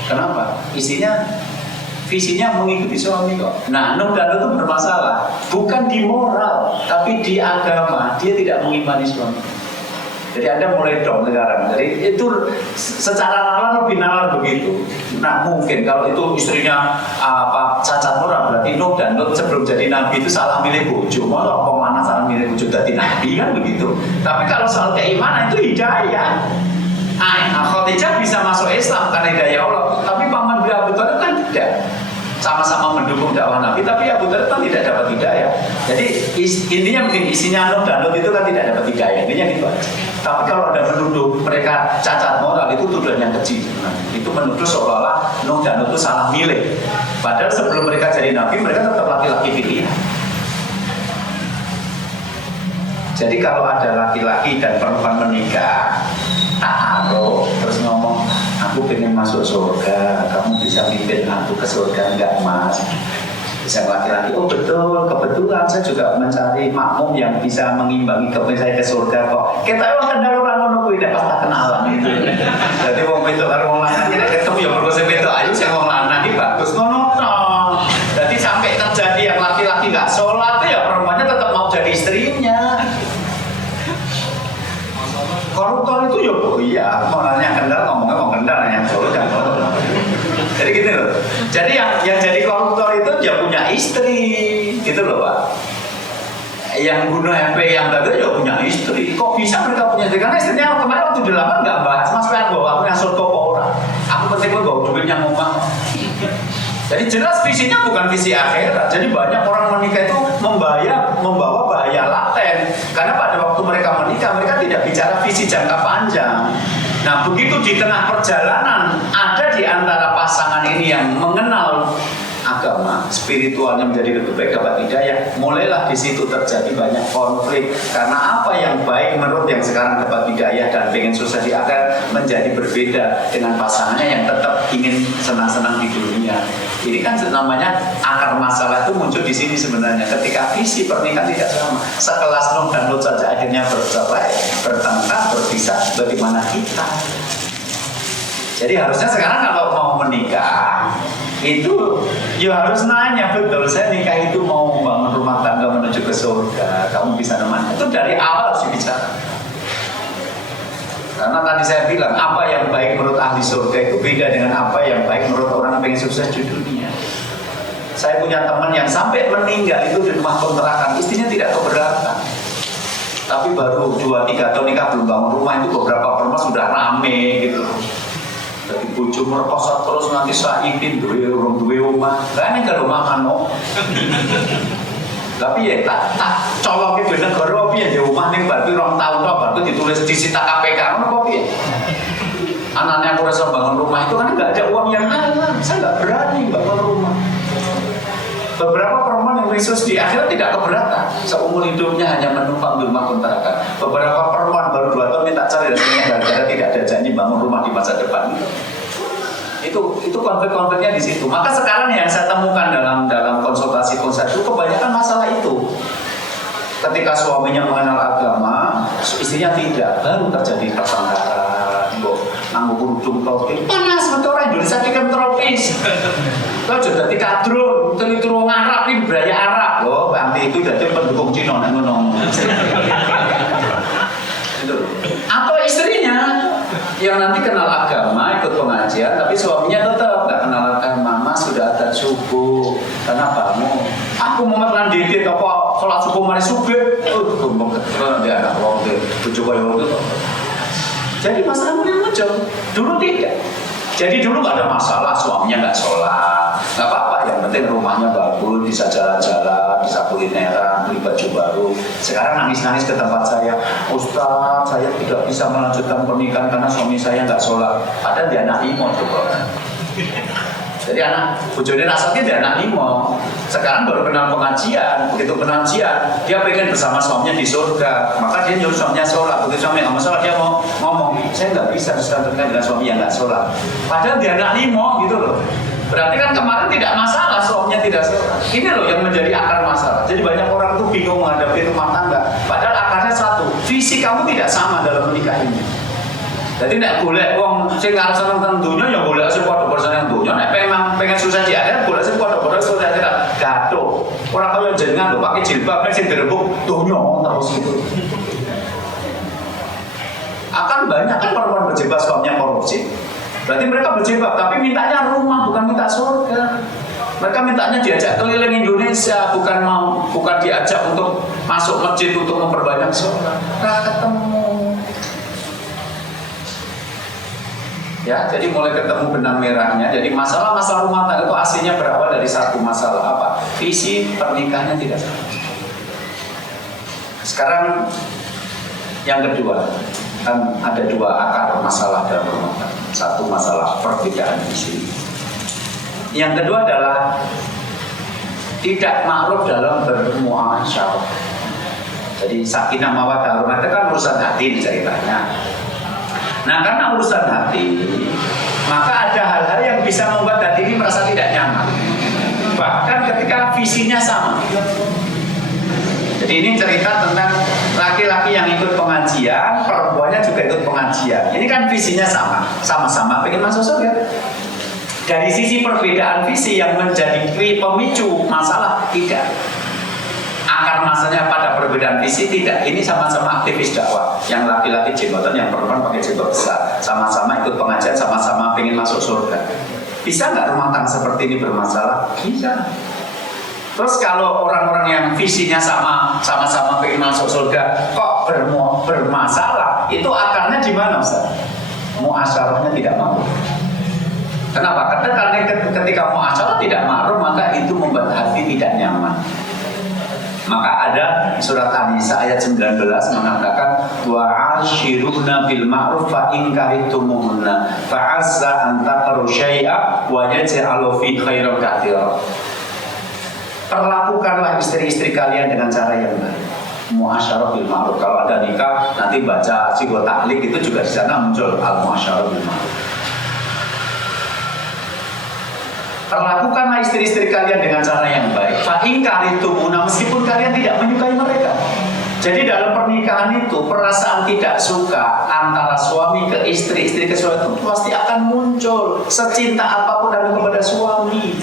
Kenapa? Visinya mengikuti suami kok. Nah, Nuh dan Lut itu bermasalah. Bukan di moral, tapi di agama. Dia tidak mengimani suami. Jadi Anda mulai dong sekarang. Jadi itu secara nalar lebih nalar begitu. Nah mungkin kalau itu istrinya cacat Nora, berarti Nuh dan Lut sebelum jadi nabi itu salah milih bojo. Masa orang mana salah milih bojo jadi nabi kan begitu. Tapi kalau soal keimanan itu hidayah. Khadijah bisa masuk Islam karena hidayah Allah. Tapi paman Abu Thalib kan tidak. Sama-sama mendukung dakwah Nabi, tapi Abu Thalib kan tidak dapat hidayah. Jadi intinya mungkin isinya Nuh dan Lut itu kan tidak dapat hidayah. Intinya gitu aja. Tapi kalau ada menuduh mereka cacat moral, itu tuduhan yang kecil. Itu menuduh seolah-olah Nuh dan Lut itu salah milih. Padahal sebelum mereka jadi Nabi, mereka tetap laki-laki pilihan. Jadi kalau ada laki-laki dan perempuan menikah, taruh terus ngomong, aku pengen masuk surga, kamu bisa mimpin aku ke surga enggak mas? Bisa laki-laki, oh betul, kebetulan saya juga mencari makmum yang bisa mengimbangi kepingin saya ke surga kok. Kita emang kenal orang ngono tidak pas tak kenalan gitu. Jadi wong itu karo wong lanang tidak ketemu ya mergo sing wedok ayu sing wong lanang iki bagus ngono to. Jadi sampai terjadi yang laki-laki enggak sholat ya perempuannya tetap mau jadi istrinya. Koruptor itu ya, oh iya, mau nanya kendal, ngomongnya mau kendal, nanya solo jangan solo. Jadi gitu loh. Jadi yang jadi koruptor itu dia punya istri, gitu loh Pak. Yang bunuh MP yang tadi ya punya istri. Kok bisa mereka punya istri? Karena istrinya kemarin waktu di lapangan nggak bahas, Mas Rian bawa aku ngasut kok orang. Aku penting gue bawa duitnya ngomong. Jadi jelas visinya bukan visi akhirat. Jadi banyak orang menikah itu membawa bahaya laten. Karena pada waktu mereka menikah, mereka tidak bicara visi jangka panjang. Nah begitu di tengah perjalanan, ada di antara pasangan ini yang mengenal agama, spiritualnya menjadi lebih baik, dapat hidayah, mulailah di situ terjadi banyak konflik. Karena apa yang baik menurut yang sekarang dapat hidayah dan pengen susah di akhirat menjadi berbeda dengan pasangannya yang tetap ingin senang-senang di dunia. Ini kan namanya akar masalah itu muncul di sini sebenarnya. Ketika visi pernikahan tidak sama, sekelas Nuh dan Lut saja akhirnya bercerai, bertengkar, berpisah. Bagaimana kita? Jadi harusnya sekarang kalau mau menikah itu ya harus nanya betul, saya nikah itu mau membangun rumah tangga menuju ke surga, kamu bisa nemani. Itu dari awal harus bicara. Karena tadi saya bilang apa yang baik menurut ahli surga itu beda dengan apa yang baik menurut orang yang pengen sukses di dunia. Saya punya teman yang sampai meninggal itu di rumah kontrakan, istrinya tidak keberatan. Tapi baru 2-3 tahun nikah belum bangun rumah, itu beberapa perempuan sudah rame gitu. Jadi bojo merkosa terus nanti saiki duwe omah. Lah nek kalau makan no. Tapi ya tak colok itu negara piye ya omah ning berarti 2 tahun kok baru ditulis disita KPK ngono kok piye. Anaknya aku rasa bangun rumah itu kan enggak ada uang yang halal. Saya enggak berani bangun rumah. Beberapa perempuan yang Yesus di akhirat tidak keberatan, seumur hidupnya hanya menumpang di rumah kontrakan. Beberapa perempuan baru 2 tahun minta cari dan gara-gara tidak ada janji bangun rumah di masa depan. Itu konflik-konfliknya di situ. Maka sekarang yang saya temukan dalam konsultasi itu kebanyakan masalah itu. Ketika suaminya mengenal agama, istrinya tidak, baru terjadi pertengkaran. Nanggu kerudung tropis, panas betul orang Indonesia dikem tropis. Kau juga ketika drone, itu orang Arab ini beraya Arab loh, nanti itu jadi pendukung Cina ngono. Atau istrinya yang nanti kenal agama, ikut pengajian, tapi suaminya tetap nggak kenal agama. Mas sudah ada subuh, kenapa kamu? Aku mau makan dikit, apa sholat subuh mari subuh? Gumbang keterangan dia anak waktu itu coba yang itu. Jadi masalah muncul. Dulu tidak. Jadi dulu nggak ada masalah, suaminya nggak sholat, nggak apa-apa. Yang penting rumahnya bagus, bisa jalan-jalan, bisa kulineran, beli baju baru. Sekarang nangis-nangis ke tempat saya, Ustaz, saya tidak bisa melanjutkan pernikahan karena suami saya nggak sholat. Padahal dia anak limo coba. Jadi anak bojone rasanya dia anak limo. Sekarang baru kenal pengajian, begitu pengajian dia pengen bersama suaminya di surga, maka dia nyuruh suaminya sholat. Begitu suami nggak mau sholat, dia mau ngomong, saya nggak bisa berselanjutkan dengan suami yang nggak sholat. Padahal dia anak limo gitu loh. Berarti kan kemarin tidak masalah suaminya tidak sholat. Ini loh yang menjadi akar masalah. Jadi banyak orang tuh bingung menghadapi rumah tangga. Padahal akarnya satu, visi kamu tidak sama dalam menikah ini. Jadi nek golek wong sing arep seneng teng donya ya golek sing padha berseneng donya, nek pengen susah di akhirat golek sing padha susah di akhirat. Gaduh. Ora kaya jenengan lho pakai jilbab nek sing dirembuk donya terus gitu. kan banyak kan perempuan berjilbab suaminya korupsi. Berarti mereka berjilbab tapi mintanya rumah, bukan minta surga. Mereka mintanya diajak keliling Indonesia, bukan diajak untuk masuk masjid untuk memperbanyak sholat. Nggak ketemu. Ya, jadi mulai ketemu benang merahnya. Jadi masalah-masalah rumah tangga itu aslinya berawal dari satu masalah apa? Visi pernikahannya tidak sama. Sekarang yang kedua, kan ada dua akar masalah dalam rumah tangga. Satu masalah perbedaan visi. Yang kedua adalah tidak ma'ruf dalam bermuasyarah. Jadi sakinah mawaddah warahmah itu kan urusan hati ceritanya. Nah, karena urusan hati, maka ada hal-hal yang bisa membuat hati ini merasa tidak nyaman. Bahkan ketika visinya sama. Jadi ini cerita tentang laki-laki yang ikut pengajian, perempuannya juga ikut pengajian. Ini kan visinya sama-sama pengen masuk surga. Dari sisi perbedaan visi yang menjadi pemicu masalah, tidak. Akar masalahnya pada perbedaan visi tidak. Ini sama-sama aktivis dakwah. Yang laki-laki jenggotan, yang perempuan pakai jenggot besar. Sama-sama ikut pengajian, sama-sama pengen masuk surga. Bisa nggak rumah tangga seperti ini bermasalah? Bisa. Terus kalau orang-orang yang visinya sama-sama pengen masuk surga, kok bermasalah? Itu akarnya di mana, Ustaz? Muasyarahnya tidak mau. Kenapa? Karena ketika muasyarah tidak ma'ruf, maka itu membuat hati tidak nyaman. Maka ada surat An-Nisa ayat 19 mengatakan wa'ashiruna bil ma'ruf fa in karihtumuhunna fa 'assa an taqru syai'a wa yaj'alu fi khairan katsira. Perlakukanlah istri-istri kalian dengan cara yang baik. Muasyarah bil ma'ruf. Kalau ada nikah nanti baca sigo taklik itu juga di sana muncul al muasyarah bil ma'ruf. Perlakukanlah istri-istri kalian dengan cara yang baik. Fa in karitumuna, meskipun kalian tidak menyukai mereka. Jadi dalam pernikahan itu perasaan tidak suka antara suami ke istri ke suami itu pasti akan muncul. Secinta apapun Anda kepada suami,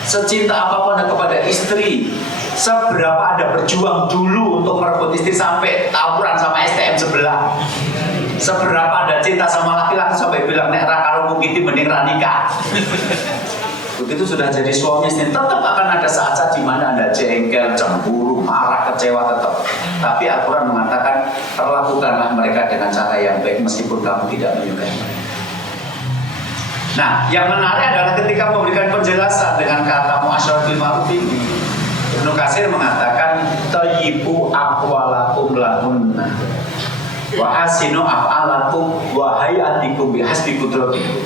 secinta apapun Anda kepada istri, seberapa Anda berjuang dulu untuk merebut istri sampai tawuran sama STM sebelah. Seberapa Anda cinta sama laki-laki sampai bilang nek ra karo mungkin mending ra nikah. Begitu sudah jadi suami istri, tetap akan ada saat-saat di mana Anda jengkel, cemburu, marah, kecewa tetap. Tapi Al-Quran mengatakan perlakukanlah mereka dengan cara yang baik meskipun kamu tidak menyukai. Nah, yang menarik adalah ketika memberikan penjelasan dengan kata muasyarah bil ma'ruf ini, Ibnu Katsir mengatakan thayyibu aqwalakum lahunna wa hasinu af'alakum wa hayatikum bihasbi qudratikum.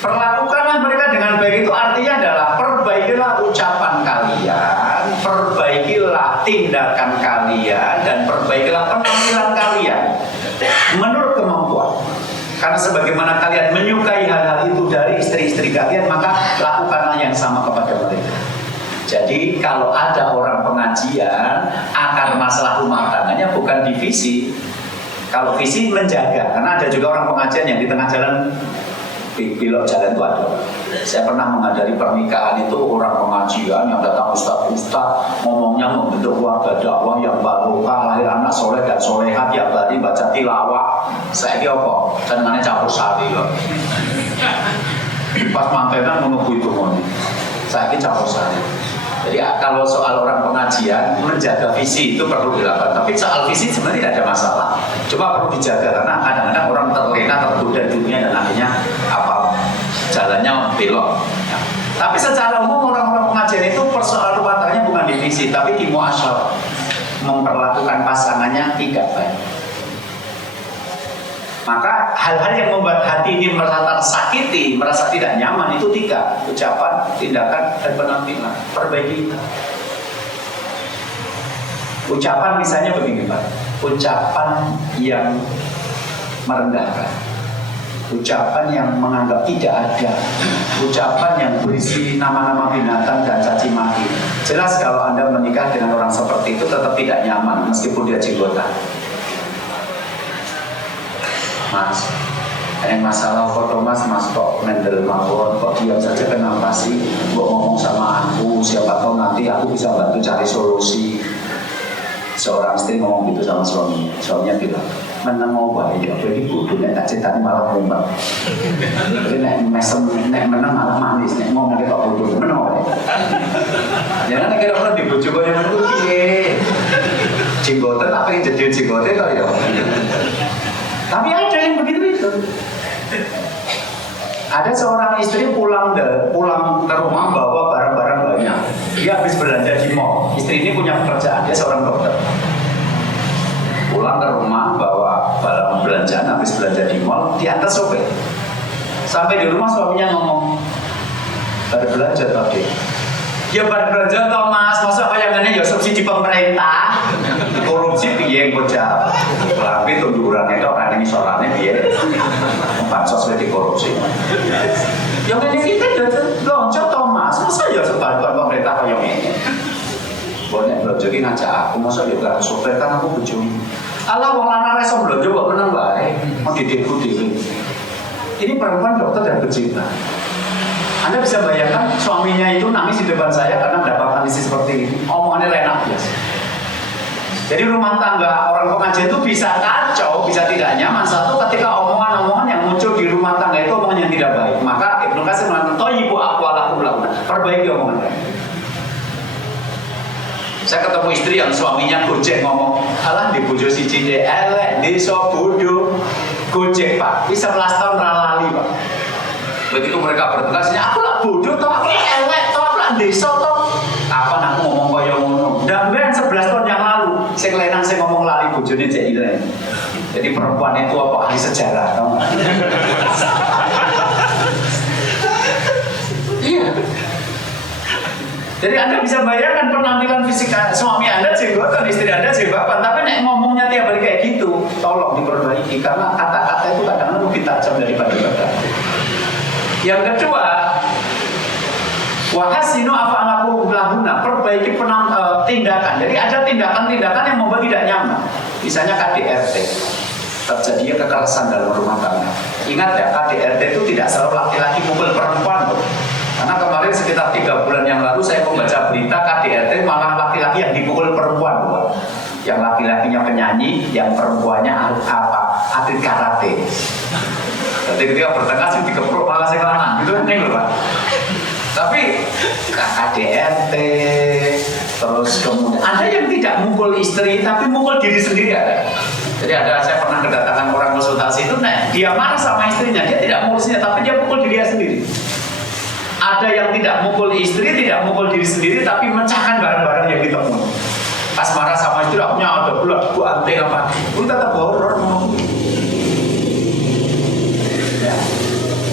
Perlakukanlah mereka dengan baik itu artinya adalah perbaikilah ucapan kalian, perbaikilah tindakan kalian, dan perbaikilah penampilan kalian menurut kemampuan. Karena sebagaimana kalian menyukai hal-hal itu dari istri-istri kalian, maka lakukanlah yang sama kepada mereka. Jadi kalau ada orang pengajian, akar masalah rumah tangganya bukan di visi. Kalau visi menjaga, karena ada juga orang pengajian yang di tengah jalan belok jalan itu ada. Saya pernah menghadiri pernikahan itu orang pengajian yang datang ustaz-ustaz ngomongnya membentuk keluarga dakwah yang barokah, lahir anak soleh dan solehat, tiap hari baca tilawah. Saya kira apa? Jangan campur sari loh. Pas mantenan menunggu itu moni. Saya kira campur sari. Jadi kalau soal orang pengajian menjaga visi itu perlu dilakukan. Tapi soal visi sebenarnya tidak ada masalah. Cuma perlu dijaga karena kadang-kadang orang terlena tergoda dunia dan akhirnya jalannya belok. Nah, tapi secara umum orang-orang pengajian itu persoalan rumah tangganya bukan di visi, tapi di muasyarah, memperlakukan pasangannya tidak baik. Maka hal-hal yang membuat hati ini merasa tersakiti, merasa tidak nyaman itu tiga: ucapan, tindakan, dan penampilan. Perbaiki. Ucapan misalnya begini Pak, ucapan yang merendahkan, ucapan yang menganggap tidak ada, ucapan yang berisi nama-nama binatang dan caci maki. Jelas kalau Anda menikah dengan orang seperti itu tetap tidak nyaman meskipun dia jenggotan. Mas, ada masalah foto mas kok mendel mawon, kok diam saja, kenapa sih? Kok ngomong sama aku, siapa tahu nanti aku bisa bantu cari solusi. Seorang istri ngomong gitu sama suaminya bilang, meneng wae ya iki kudu nek tak critani malah ngomong. Nek mesem nek meneng malah manis nek ngomong kok kudu meneng wae. Jangan kira orang di bojo kaya ngono piye. Jenggoten apa yang jadi jenggoten to ya. Tapi ada yang begitu itu. Ada seorang istri pulang ke rumah bawa barang-barang banyak. Dia habis belanja di mall. Istri ini punya pekerjaan, dia seorang dokter. Pulang ke rumah bawa barang belanjaan, habis belanja di mall, diantar sopir. Sampai di rumah suaminya ngomong, baru belanja tadi. Ya baru belanja toh mas, masa kayangannya ya subsidi pemerintah. Korupsi piye bocah. Tapi tundurannya itu kan ini soalnya piye. Bansos wedi korupsi. Ya ngene iki kan loncat toh mas, masa ya sebagian pemerintah kaya ngene. Bonek belanja iki ngajak aku, masa ya gak sopir kan aku bojomu. Alah wong lanang reso belanja kok menang wae. Mendidikku dhewe. Ini perempuan dokter dan pecinta. Anda bisa bayangkan suaminya itu nangis di depan saya karena mendapatkan istri seperti ini. Omongannya enak biasa. Jadi rumah tangga orang pengajian itu bisa kacau, bisa tidak nyaman. Satu ketika omongan-omongan yang muncul di rumah tangga itu omongan yang tidak baik. Maka Ibnu Katsir mengatakan, "Thayyibu aqwalakum lahunna." Perbaiki omongan mereka. Saya ketemu istri yang suaminya gojek ngomong, "Alah di bojo siji de elek, desa bodoh." Gojek Pak, ini 11 tahun ralali Pak. Begitu mereka bertengkar, aku lah bodoh toh, aku lah elek toh, aku lah desa toh. Apa aku ngomong kaya ngono? Dan 11 tahun yang lalu, saya kelenang saya ngomong lali bojone cek ilang. Jadi perempuan itu apa ahli sejarah, tau nggak? Iya. Jadi Anda bisa bayangkan penampilan fisik suami Anda jenggotan, istri Anda jenggotan, tapi nek ngomongnya tiap hari kayak gitu, tolong diperbaiki karena kata-kata itu kadang-kadang lebih tajam daripada kata. Yang kedua, wahasinu afa'alakum lahunna, perbaiki tindakan. Jadi ada tindakan-tindakan yang membuat tidak nyaman. Misalnya KDRT, terjadinya kekerasan dalam rumah tangga. Ingat ya, KDRT itu tidak selalu laki-laki mukul perempuan. Karena kemarin sekitar 3 bulan yang lalu saya membaca berita KDRT malah laki-laki yang dipukul perempuan. Yang laki-lakinya penyanyi, yang perempuannya atlet karate. Jadi ketika bertengkar sih dikeprok malah saya lanang, gitu kan loh Pak. Tapi KDRT, terus kemudian ada yang tidak mukul istri tapi mukul diri sendiri ada. Jadi saya pernah kedatangan orang konsultasi itu, nah dia marah sama istrinya, dia tidak mukul istrinya tapi dia mukul dirinya sendiri. Ada yang tidak mukul istri, tidak mukul diri sendiri, tapi mecahkan barang-barang yang ditemui. Pas marah sama istri, aku ada pula, aku anting apa? Aku tetap horor mau. Ya.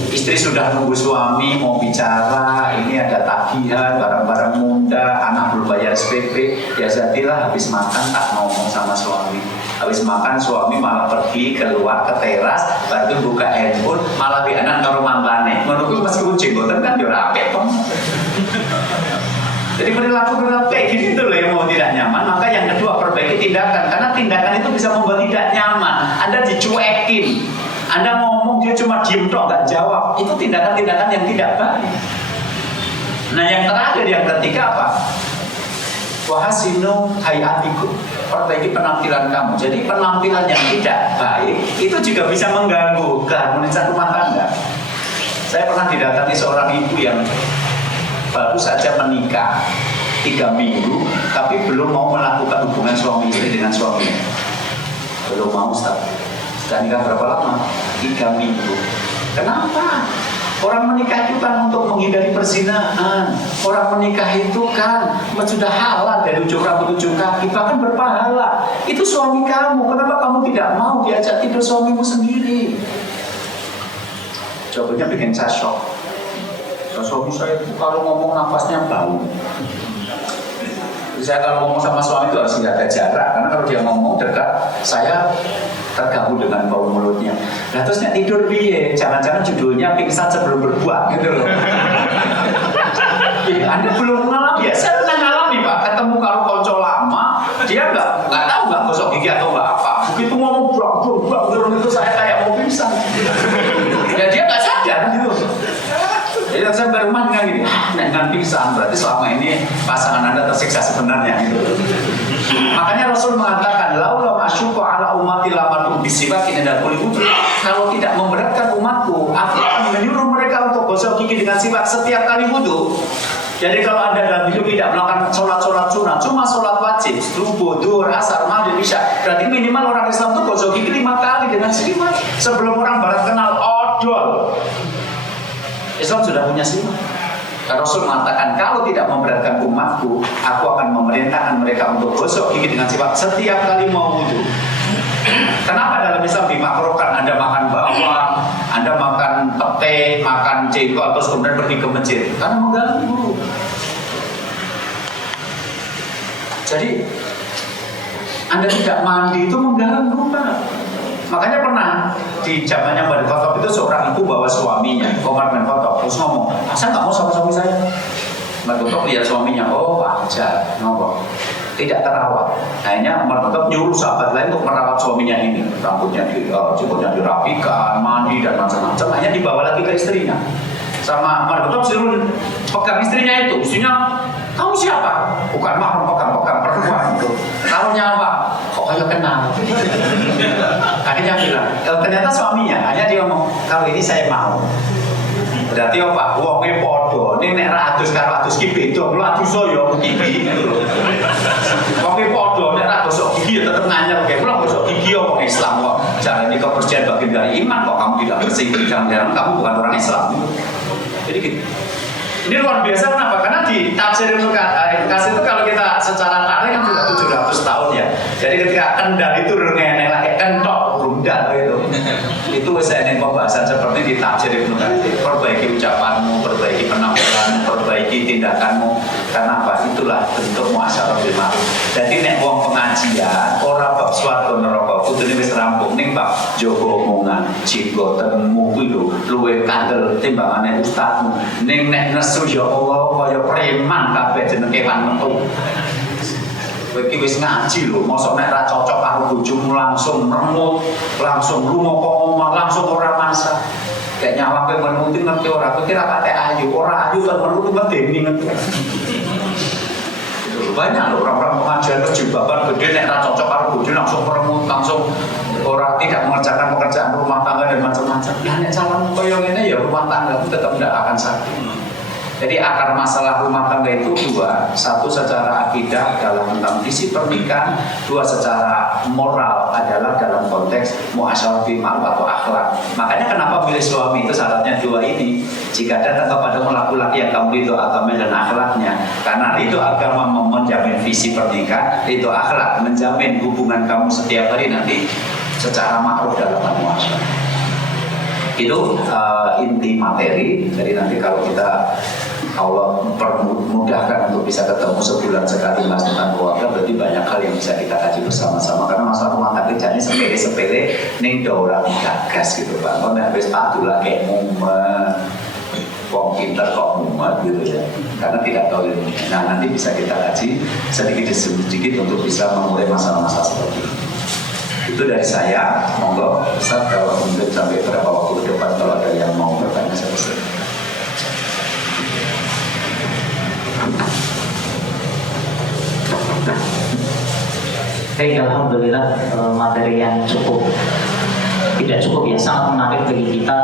Istri sudah nunggu suami mau bicara, ini ada tagihan, barang-barang muda, anak belum bayar SPP, ya jadilah habis makan tak ngomong sama suami. Habis makan suami malah pergi keluar ke teras, baru buka handphone, malah bianan karo manggane. Menurutku meskipun jenggotan kan dia rapet toh. Jadi perilaku kayak gitu loh yang mau tidak nyaman. Maka yang kedua perbaiki tindakan, karena tindakan itu bisa membuat tidak nyaman. Anda dicuekin, Anda ngomong dia cuma diem tok nggak jawab. Itu tindakan-tindakan yang tidak baik. Nah yang terakhir yang ketiga apa? Wahasinu hayatikum, perbaiki penampilan kamu. Jadi penampilan yang tidak baik itu juga bisa mengganggu keharmonisan rumah tangga. Saya pernah didatangi seorang ibu yang baru saja menikah 3 minggu, tapi belum mau melakukan hubungan suami istri dengan suaminya. Belum mau Ustaz. Sudah nikah berapa lama? 3 minggu. Kenapa? Orang menikah itu kan untuk menghindari perzinahan. Orang menikah itu kan sudah halal dari ujung rambut ujung kaki, bahkan berpahala. Itu suami kamu. Kenapa kamu tidak mau diajak tidur suamimu sendiri? Jawabannya bikin saya shock. Suami saya itu kalau ngomong nafasnya bau. Saya kalau ngomong sama suami itu harus jaga jarak, karena kalau dia ngomong dekat, saya terganggu dengan bau mulutnya. Nah terusnya tidur piye? Jangan-jangan judulnya pingsan sebelum berbuat gitu loh. Ya, Anda belum mengalami ya? Saya pernah ngalami Pak. Ketemu kalau konco lama, dia nggak tahu nggak gosok gigi atau nggak apa. Begitu ngomong buang itu saya kayak mau pingsan. Ya dia nggak sadar gitu. Jadi sampai rumah nggak gini, dengan pingsan berarti selama ini pasangan Anda tersiksa sebenarnya gitu. Makanya Rasul mengatakan, laulam asyuku ala ummati lamatu bisibakin dan kulli wudu. Kalau tidak memberatkan umatku, aku akan menyuruh mereka untuk gosok gigi dengan sifat setiap kali wudu. Jadi kalau Anda dalam hidup tidak melakukan sholat sunat, cuma sholat wajib, subuh, duhur, asar, maghrib, isya, berarti minimal orang Islam itu gosok gigi 5 kali dengan sifat. Sebelum orang Barat kenal odol, Islam sudah punya sifat. Rasul mengatakan, kalau tidak memberatkan umatku, aku akan memerintahkan mereka untuk gosok gigi dengan sifat setiap kali mau wudu. Kenapa dalam Islam dimakruhkan Anda makan bawang, Anda makan pete, makan jengkol, terus kemudian pergi ke masjid? Karena mengganggu. Jadi Anda tidak mandi itu mengganggu, Pak. Makanya pernah di zamannya Umar bin Khattab itu seorang ibu bawa suaminya, Umar bin Khattab, terus ngomong, saya nggak mau sama suami saya. Umar bin Khattab lihat suaminya, oh wajar, ngomong, tidak terawat. Akhirnya Umar bin Khattab nyuruh sahabat lain untuk merawat suaminya ini, rambutnya dirapikan, mandi dan macam-macam. Akhirnya dibawa lagi ke istrinya. Sama Umar bin Khattab suruh pegang istrinya itu, istrinya, kamu siapa? Bukan mahram, pegang perempuan itu. Taruhnya apa? Kok kayak kenal? Akhirnya bilang, ternyata suaminya. Akhirnya dia ngomong, kalau ini saya mau. Berarti apa? Wongnya podo. Ini nek ratus karo ratus ki beda. Lu atus yo gigi. Wongnya podo, nek ra gosok gigi ya tetep nganyel kayak. Lu gosok gigi yo wong Islam kok. Jangan ini kebersihan bagian dari iman kok kamu tidak bersih. Jangan kamu bukan orang Islam. Jadi gitu. Ini luar biasa kenapa? Karena di tafsir Ibnu Katsir itu kalau kita secara tarik kan sudah 700 tahun ya. Jadi ketika kendal itu rengeneng lagi kentok rundal gitu. Itu saya ingin pembahasan seperti di tafsir Ibnu Katsir. Perbaiki ucapanmu, perbaiki penampilanmu, perbaiki tindakanmu. Karena apa? Itulah bentuk muasyarah bil ma'ruf. Jadi nek wong pengajian ora bab swarga neraka, kudune wis rampung ning bab jaga omongan, jigotenmu kuwi lho luwih kandel timbangane ustadmu. Ning nek nesu ya Allah kaya preman kabeh jeneng kewan metu. Kowe iki wis ngaji lho, mosok nek ra cocok karo bojomu langsung remut, langsung lunga kok ngomong, langsung ora masak. Kayak nyawang kowe menuti ngerti ora, kowe kira kate ayu, ora ayu kan menuti medeni ngerti. Banyak loh orang-orang pengajian kejibaban gede nek ra cocok karo bojo langsung meremut, langsung orang tidak mengerjakan pekerjaan rumah tangga dan macam-macam. Ya nek calon koyo ngene ya rumah tangga itu tetap tidak akan sakit. Jadi akar masalah rumah tangga itu dua, satu secara akidah dalam tentang visi pernikahan, dua secara moral adalah dalam konteks muasyarah bil ma'ruf atau akhlak. Makanya kenapa milih suami itu syaratnya dua ini. Jika datang kepada laki-laki yang kamu ridho agama dan akhlaknya, karena ridho agama menjamin visi pernikahan, ridho akhlak menjamin hubungan kamu setiap hari nanti secara ma'ruf dalam muasyarah. Itu inti materi. Jadi nanti kalau kita Allah memudahkan untuk bisa ketemu sebulan sekali mas tentang keluarga, berarti banyak hal yang bisa kita kaji bersama-sama. Karena masalah rumah tangga jadi sepele-sepele, ning orang gagas gitu Pak. Kalau habis patuh lah kayak mumet, kok pinter kok mumet gitu ya. Karena tidak tahu ilmu. Nah nanti bisa kita kaji sedikit untuk bisa memulai masalah-masalah seperti ini. Itu dari saya, monggo Ustaz kalau mungkin sampai berapa waktu ke depan kalau ada yang mau bertanya saya. Baik, alhamdulillah materi yang tidak cukup ya, sangat menarik bagi kita.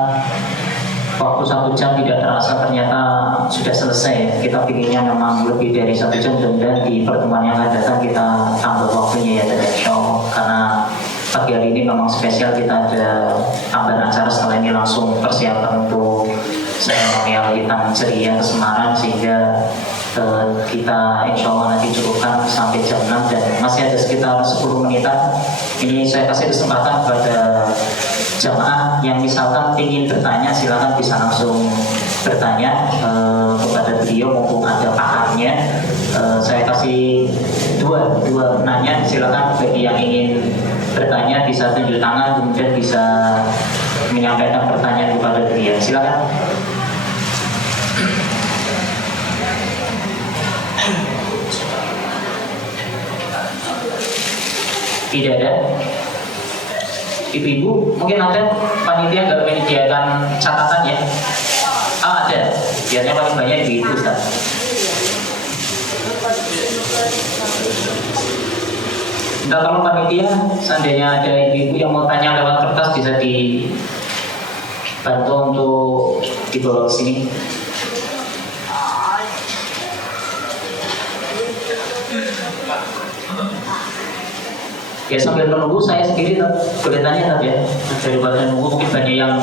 Waktu 1 jam tidak terasa ternyata sudah selesai. Kita pinginnya memang lebih dari 1 jam, dan di pertemuan yang akan datang kita tambah waktunya ya insya Allah. Karena pagi hari ini memang spesial, kita ada tambahan acara setelah ini langsung persiapan untuk seremonial hitam ceria ke Semarang, sehingga kita insya Allah nanti cukupkan sampai jam 6 dan masih ada sekitar 10 menitan. Ini saya kasih kesempatan kepada jamaah yang misalkan ingin bertanya, silakan bisa langsung bertanya kepada beliau mumpung ada pakarnya. Saya kasih dua penanya, silakan bagi yang ingin bertanya bisa tunjuk tangan, kemudian bisa menyampaikan pertanyaan kepada beliau. Silakan. Tidak ada. Ibu-ibu, mungkin ada panitia nggak menyediakan catatan ya? Ada. Biasanya paling banyak di itu Ustaz. Entah kalau panitia, seandainya ada ibu-ibu yang mau tanya lewat kertas bisa dibantu untuk dibawa ke sini. Ya sambil menunggu saya sendiri boleh tanya ya, daripada nunggu mungkin banyak yang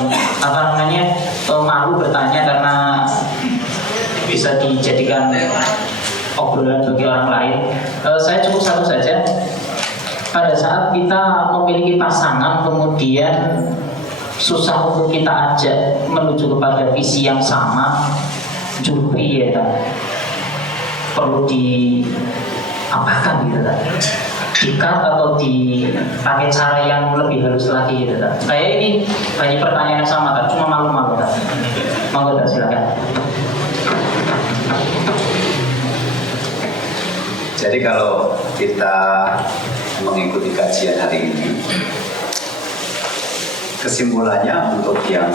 malu bertanya karena bisa dijadikan obrolan bagi orang lain. Saya cukup satu saja. Pada saat kita memiliki pasangan kemudian susah untuk kita ajak menuju kepada visi yang sama, juri ya perlu diapakan gitu kan? Dikat atau dipakai cara yang lebih halus lagi gitu kan? Kayak ini banyak pertanyaan yang sama kan, cuma malu-malu kan? Monggo silakan. Jadi kalau kita mengikuti kajian hari ini, kesimpulannya untuk yang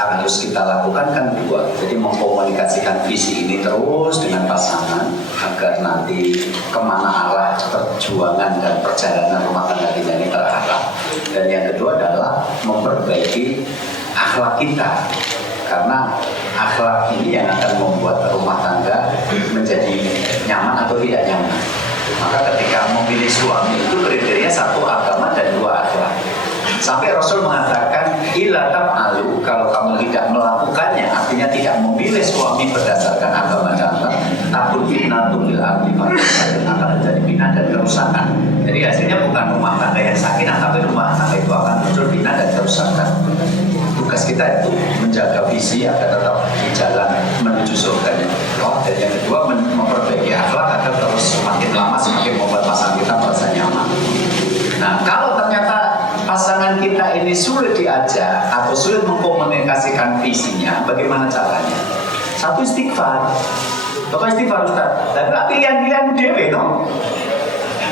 harus kita lakukan kan dua. Jadi mengkomunikasikan visi ini terus dengan pasangan agar nanti kemana arah perjuangan dan perjalanan rumah tangga kita ini terarah. Dan yang kedua adalah memperbaiki akhlak kita, karena akhlak ini yang akan membuat rumah tangga menjadi nyaman atau tidak nyaman. Maka ketika memilih suami itu kriteria satu agama dan dua akhlak. Sampai Rasul mengatakan, ila taf'alu, kalau kamu tidak melakukannya, artinya tidak memilih suami berdasarkan agama dan akhlak, takut fitnatul lil ardi, akan menjadi bina dan kerusakan. Jadi hasilnya bukan rumah tangga yang sakinah, tapi rumah tangga itu akan muncul bina dan kerusakan. Tugas kita itu menjaga visi agar tetap di jalan menuju surga. Dan yang kedua memperbaiki akhlak agar terus semakin lama semakin membuat pasangan kita merasa nyaman. Nah, kalau ternyata pasangan kita ini sulit diajak atau sulit mengkomunikasikan visinya, bagaimana caranya? Satu, istighfar. Bapak istighfar Ustaz. Tapi pilihan-pilihan dewe toh.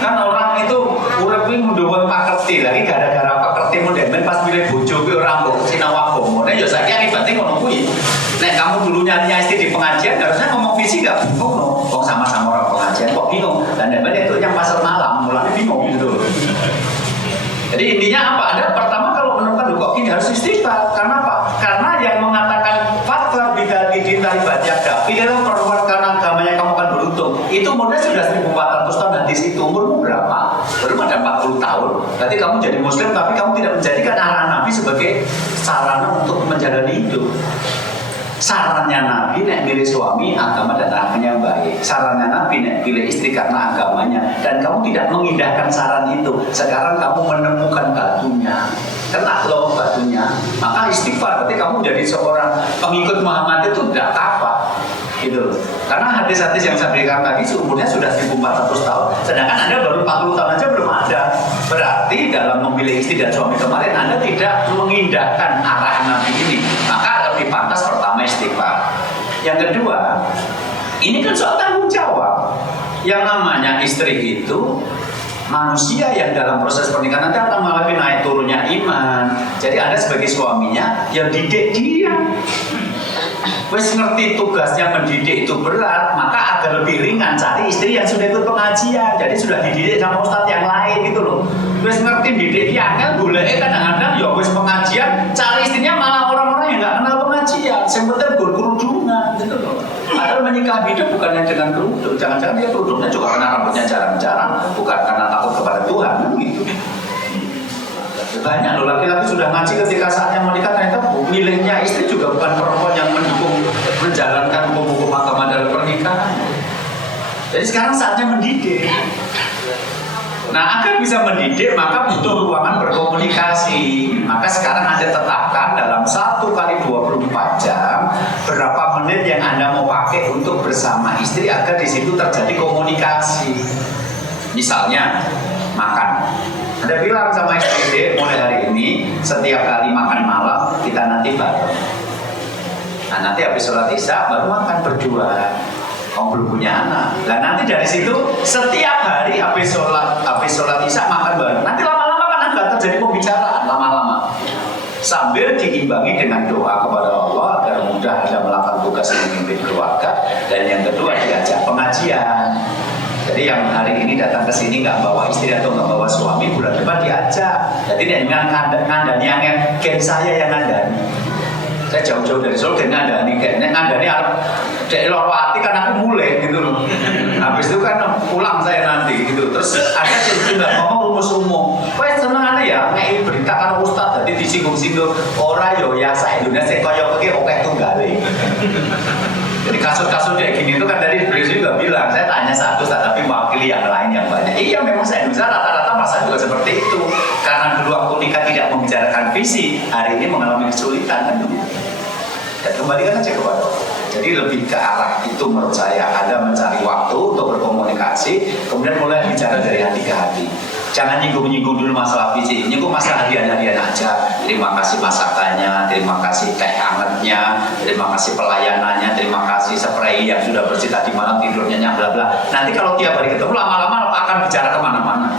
Kan orang itu urip kuwi ngundhuwun pakerti lagi gara-gara pakerti modern pas milih bojo kuwi ora mbok sinau agama. Nek yo saiki akibate ngono kuwi. Nek kamu dulu nyari istri di pengajian harusnya ngomong visi gak bingung no. Kok sama-sama orang pengajian kok bingung. Dan banyak itu yang pasar malam mulanya bingung gitu. Jadi intinya apa? Anda pertama kalau menemukan kok ini harus istighfar. Karena apa? Karena yang mengatakan fatwa bidal idin taribat yaga, pilihlah perempuan karena agamanya kamu akan beruntung. Itu umurnya sudah 1400 tahun dan di situ umurmu berapa? Baru ada 40 tahun. Berarti kamu jadi muslim tapi kamu tidak menjadikan arahan Nabi sebagai sarana untuk menjalani hidup. Sarannya Nabi nek pilih suami agama dan akhlaknya yang baik. Sarannya Nabi nek pilih istri karena agamanya. Dan kamu tidak mengindahkan saran itu. Sekarang kamu menemukan batunya, kena loh batunya. Maka istighfar. Berarti kamu jadi seorang pengikut Muhammad itu tidak apa gitu. Karena hadis-hadis yang saya berikan tadi umurnya sudah 1400 tahun. Sedangkan Anda baru 40 tahun aja belum ada. Berarti dalam memilih istri dan suami kemarin Anda tidak mengindahkan arahan Nabi ini. Maka lebih pantas pertama istighfar. Yang kedua, ini kan soal tanggung jawab. Yang namanya istri itu manusia yang dalam proses pernikahan nanti akan mengalami naik turunnya iman. Jadi Anda sebagai suaminya yang didik dia. Wes ngerti tugasnya mendidik itu berat, maka agar lebih ringan cari istri yang sudah ikut pengajian. Jadi sudah dididik sama ustadz yang lain gitu loh. Wes ngerti didik dia kan boleh kadang-kadang ya wes pengajian, cari istrinya malah orang-orang yang nggak kenal pengajian. Yang penting berkerudungan gitu loh. Padahal menikah hidup bukan yang dengan kerudung. Jangan-jangan dia kerudungnya juga karena rambutnya jarang-jarang, bukan karena takut kepada Tuhan gitu. Banyak loh laki-laki sudah ngaji ketika saatnya menikah ternyata milihnya istri juga bukan perempuan yang mendukung menjalankan hukum-hukum agama dalam pernikahan. Jadi sekarang saatnya mendidik. Nah, agar bisa mendidik maka butuh ruangan berkomunikasi. Maka sekarang Anda tetapkan dalam 1 kali 24 jam berapa menit yang Anda mau pakai untuk bersama istri agar di situ terjadi komunikasi. Misalnya makan. Anda bilang sama istri, mulai hari ini setiap kali makan malam kita nanti bareng. Nah nanti habis sholat isya baru makan berdua. Kamu belum punya anak. Nah nanti dari situ setiap hari habis sholat isya makan bareng. Nanti lama-lama kan akan terjadi pembicaraan lama-lama. sambil diimbangi dengan doa kepada Allah agar mudah dalam melakukan tugas memimpin keluarga. Dan yang kedua diajak pengajian. Jadi yang hari ini datang ke sini nggak bawa istri atau nggak bawa suami, bulan depan diajak. Jadi dengan ngandani yang gen saya yang ngandani. Saya jauh-jauh dari Solo dan ngandani harus dari Lorwati kan aku mulai gitu loh. Habis itu kan pulang saya nanti gitu. Terus ada juga ngomong rumus umum. Wah seneng ya, ngei berita kan Ustadz jadi disinggung-singgung orang yo ya saya Indonesia koyo oke tunggale. Jadi kasus-kasus kayak gini itu kan dari beliau juga bilang, saya tanya satu tapi mewakili yang lain yang banyak. Iya memang saya Indonesia rata-rata masa juga seperti itu. Karena dulu waktu nikah tidak membicarakan visi, hari ini mengalami kesulitan kan begitu. Dan kembalikan aja kepada Allah. Jadi lebih ke arah itu menurut saya. Ada mencari waktu untuk berkomunikasi, kemudian mulai bicara dari hati ke hati. Jangan nyinggung-nyinggung dulu masalah visi, nyinggung masalah hadiah-hadiah aja. Terima kasih masakannya, terima kasih teh hangatnya, terima kasih pelayanannya, terima kasih spray yang sudah bersih tadi malam tidurnya bla bla. Nanti kalau tiap hari ketemu lama-lama akan bicara kemana-mana.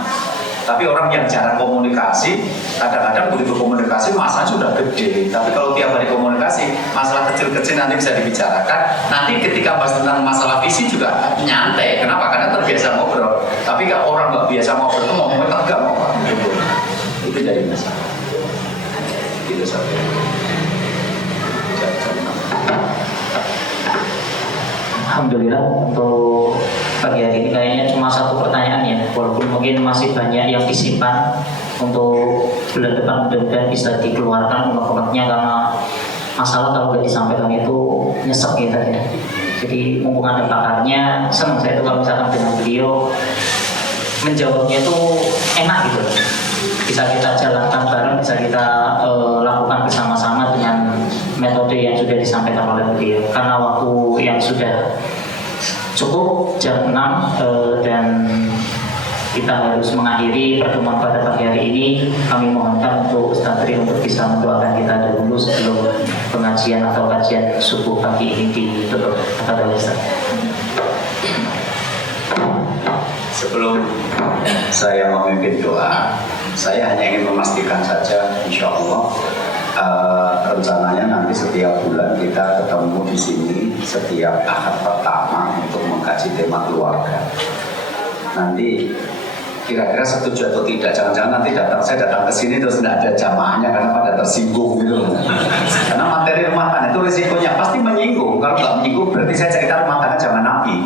Tapi orang yang jarang komunikasi, kadang-kadang begitu komunikasi masa sudah gede. Tapi kalau tiap hari komunikasi, masalah kecil-kecil nanti bisa dibicarakan. Nanti ketika bahas tentang masalah visi juga nyantai. Kenapa? Karena terbiasa ngobrol. Tapi kalau orang nggak biasa ngobrol itu ngomongnya tegang orang. Itu jadi masalah. Itu saja. Alhamdulillah untuk pagi hari ini kayaknya cuma satu pertanyaan ya, walaupun mungkin masih banyak yang disimpan untuk bulan depan mudah-mudahan bisa dikeluarkan unek-uneknya, karena masalah kalau udah disampaikan itu nyesek gitu ya. Jadi mumpung ada pakarnya, senang saya itu kalau misalkan dengan beliau menjawabnya itu enak gitu, bisa kita jalankan bareng, bisa kita lakukan bersama-sama dengan metode yang sudah disampaikan oleh beliau. Karena waktu yang sudah cukup jam 6 dan kita harus mengakhiri pertemuan pada pagi hari ini. Kami mohonkan untuk Ustaz Tri untuk bisa mendoakan kita dahulu sebelum pengajian atau kajian subuh pagi ini ditutup. Kepada Ustaz. Sebelum saya memimpin doa, saya hanya ingin memastikan saja, insya Allah rencananya nanti setiap bulan kita ketemu di sini setiap Ahad pertama untuk mengkaji tema keluarga. Nanti kira-kira setuju atau tidak? Jangan-jangan nanti saya datang ke sini terus tidak ada jamaahnya karena pada tersinggung gitu. Karena materi rumah tangga itu risikonya pasti menyinggung. Kalau nggak menyinggung berarti saya cerita rumah tangga zaman Nabi.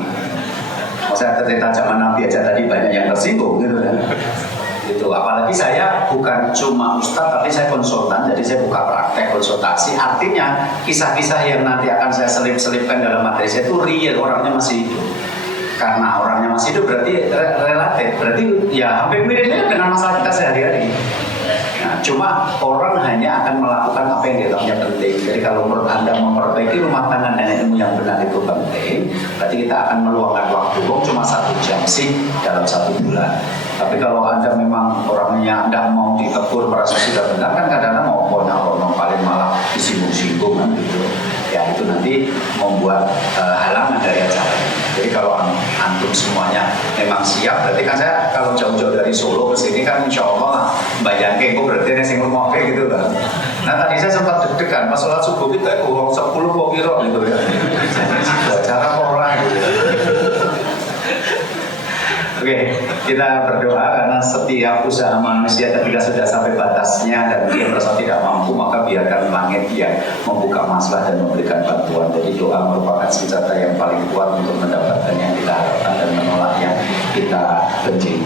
Saya cerita zaman Nabi aja tadi banyak yang tersinggung gitu kan. Gitu. Apalagi saya bukan cuma ustadz tapi saya konsultan, jadi saya buka praktek konsultasi. Artinya kisah-kisah yang nanti akan saya selip-selipkan dalam materi saya itu real, orangnya masih hidup. Karena orangnya masih hidup berarti relatif, berarti ya hampir mirip dengan masalah kita sehari-hari. Nah, cuma orang hanya akan melakukan apa yang dianggapnya penting. Jadi kalau menurut Anda memperbaiki rumah tangga dengan ilmu yang benar itu penting, berarti kita akan meluangkan waktu cuma 1 jam sih dalam 1 bulan. Tapi kalau Anda memang orangnya tidak mau ditegur merasa sudah benar, kan kadang-kadang mau ponong paling malah disinggung-singgung kan gitu. Ya itu nanti membuat halangan dari acara. Jadi kalau antum semuanya memang siap, berarti kan saya kalau jauh-jauh dari Solo ke sini kan insya Allah bayangin kok berarti ini sing rumah gitu kan. Nah tadi saya sempat deg-degan pas sholat subuh kita itu 10 kok kira gitu ya. Acara orang gitu. Oke, kita berdoa karena setiap usaha manusia ketika sudah sampai batasnya dan dia merasa tidak mampu, maka biarkan langit yang membuka masalah dan memberikan bantuan. Jadi doa merupakan senjata yang paling kuat untuk mendapatkan yang kita harapkan dan menolak yang kita benci.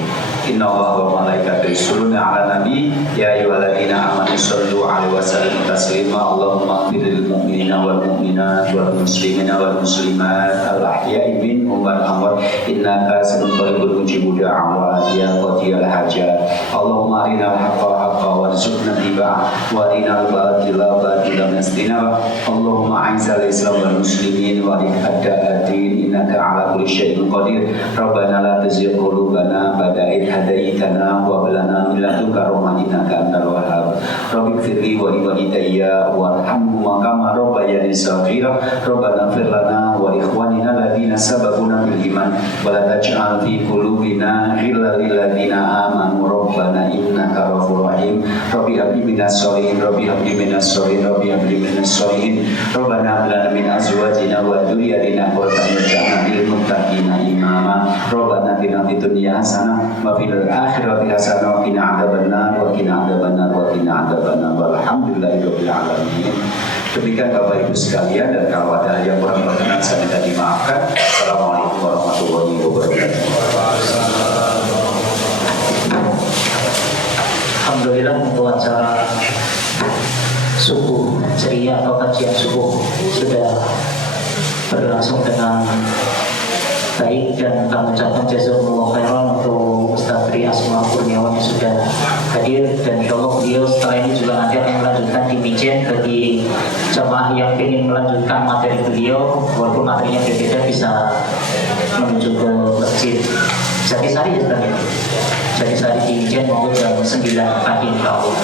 Inna Allah wa malaikatu yusholluna 'alan nabi ya ayyuhalladzina amanu shollu 'alaihi wa sallimu taslima. Allahumma ighfirlil mu'minina wal mu'minat wal muslimina wal muslimat al ahya'i minhum wal amwat innaka sami'un qaribun mujibud da'awat ya qadiyal hajat. Allahumma arinal haqqa haqqan warzuqna ittiba'ah wa arinal batila batilan wastinaba. Allahumma a'izzal islam wal muslimin wa a'da'ad-din innaka 'ala kulli syai'in qadir. Rabbana la tuzigh qulubana ba'da idh hadaitana wa hab lana min ladunka rahmatan innaka antal wahhab. Rabbi firli wa liwalidayya warhamhuma kama rabbayani shaghira. Rabbana fir lana wa ikhwanina alladziina sabaquna bil iman wa la taj'al fi qulubina ghillan lil ladzina amanu rabbana innaka ghafurur rahim. Rabbi habli minas sholihin, Rabbi habli minas sholihin, Rabbi habli minas sholihin. Rabbana hab lana min azwajina wa dzurriyyatina qurrata a'yun lil muttaqina imama. Rabbana atina fid dunya hasanah wa fil akhirati hasanah wa qina adzabannar wa qina adzabannar wa qina adzabannar. Walhamdulillahirabbil alamin. Demikian Bapak Ibu sekalian, dan kalau ada yang kurang berkenan saya minta dimaafkan. Assalamualaikum warahmatullahi wabarakatuh. Alhamdulillah untuk acara subuh ceria atau kajian subuh sudah berlangsung dengan baik, dan kami ucapkan jazakumullah khairan untuk Ustaz Tri Asma Kurniawan yang sudah hadir, dan insyaallah beliau setelah ini juga nanti akan melanjutkan di Mijen bagi jamaah yang ingin melanjutkan materi beliau walaupun materinya berbeda bisa menuju ke masjid Jatisari ya Ustaz ya. Jatisari di Mijen maupun jam 9 pagi insyaallah.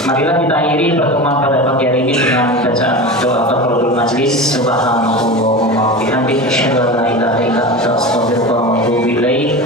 Marilah kita akhiri pertemuan pada pagi hari ini dengan bacaan doa kafaratul majlis. Subhanallah wa bihamdihi asyhadu an la ilaha illa anta astaghfiruka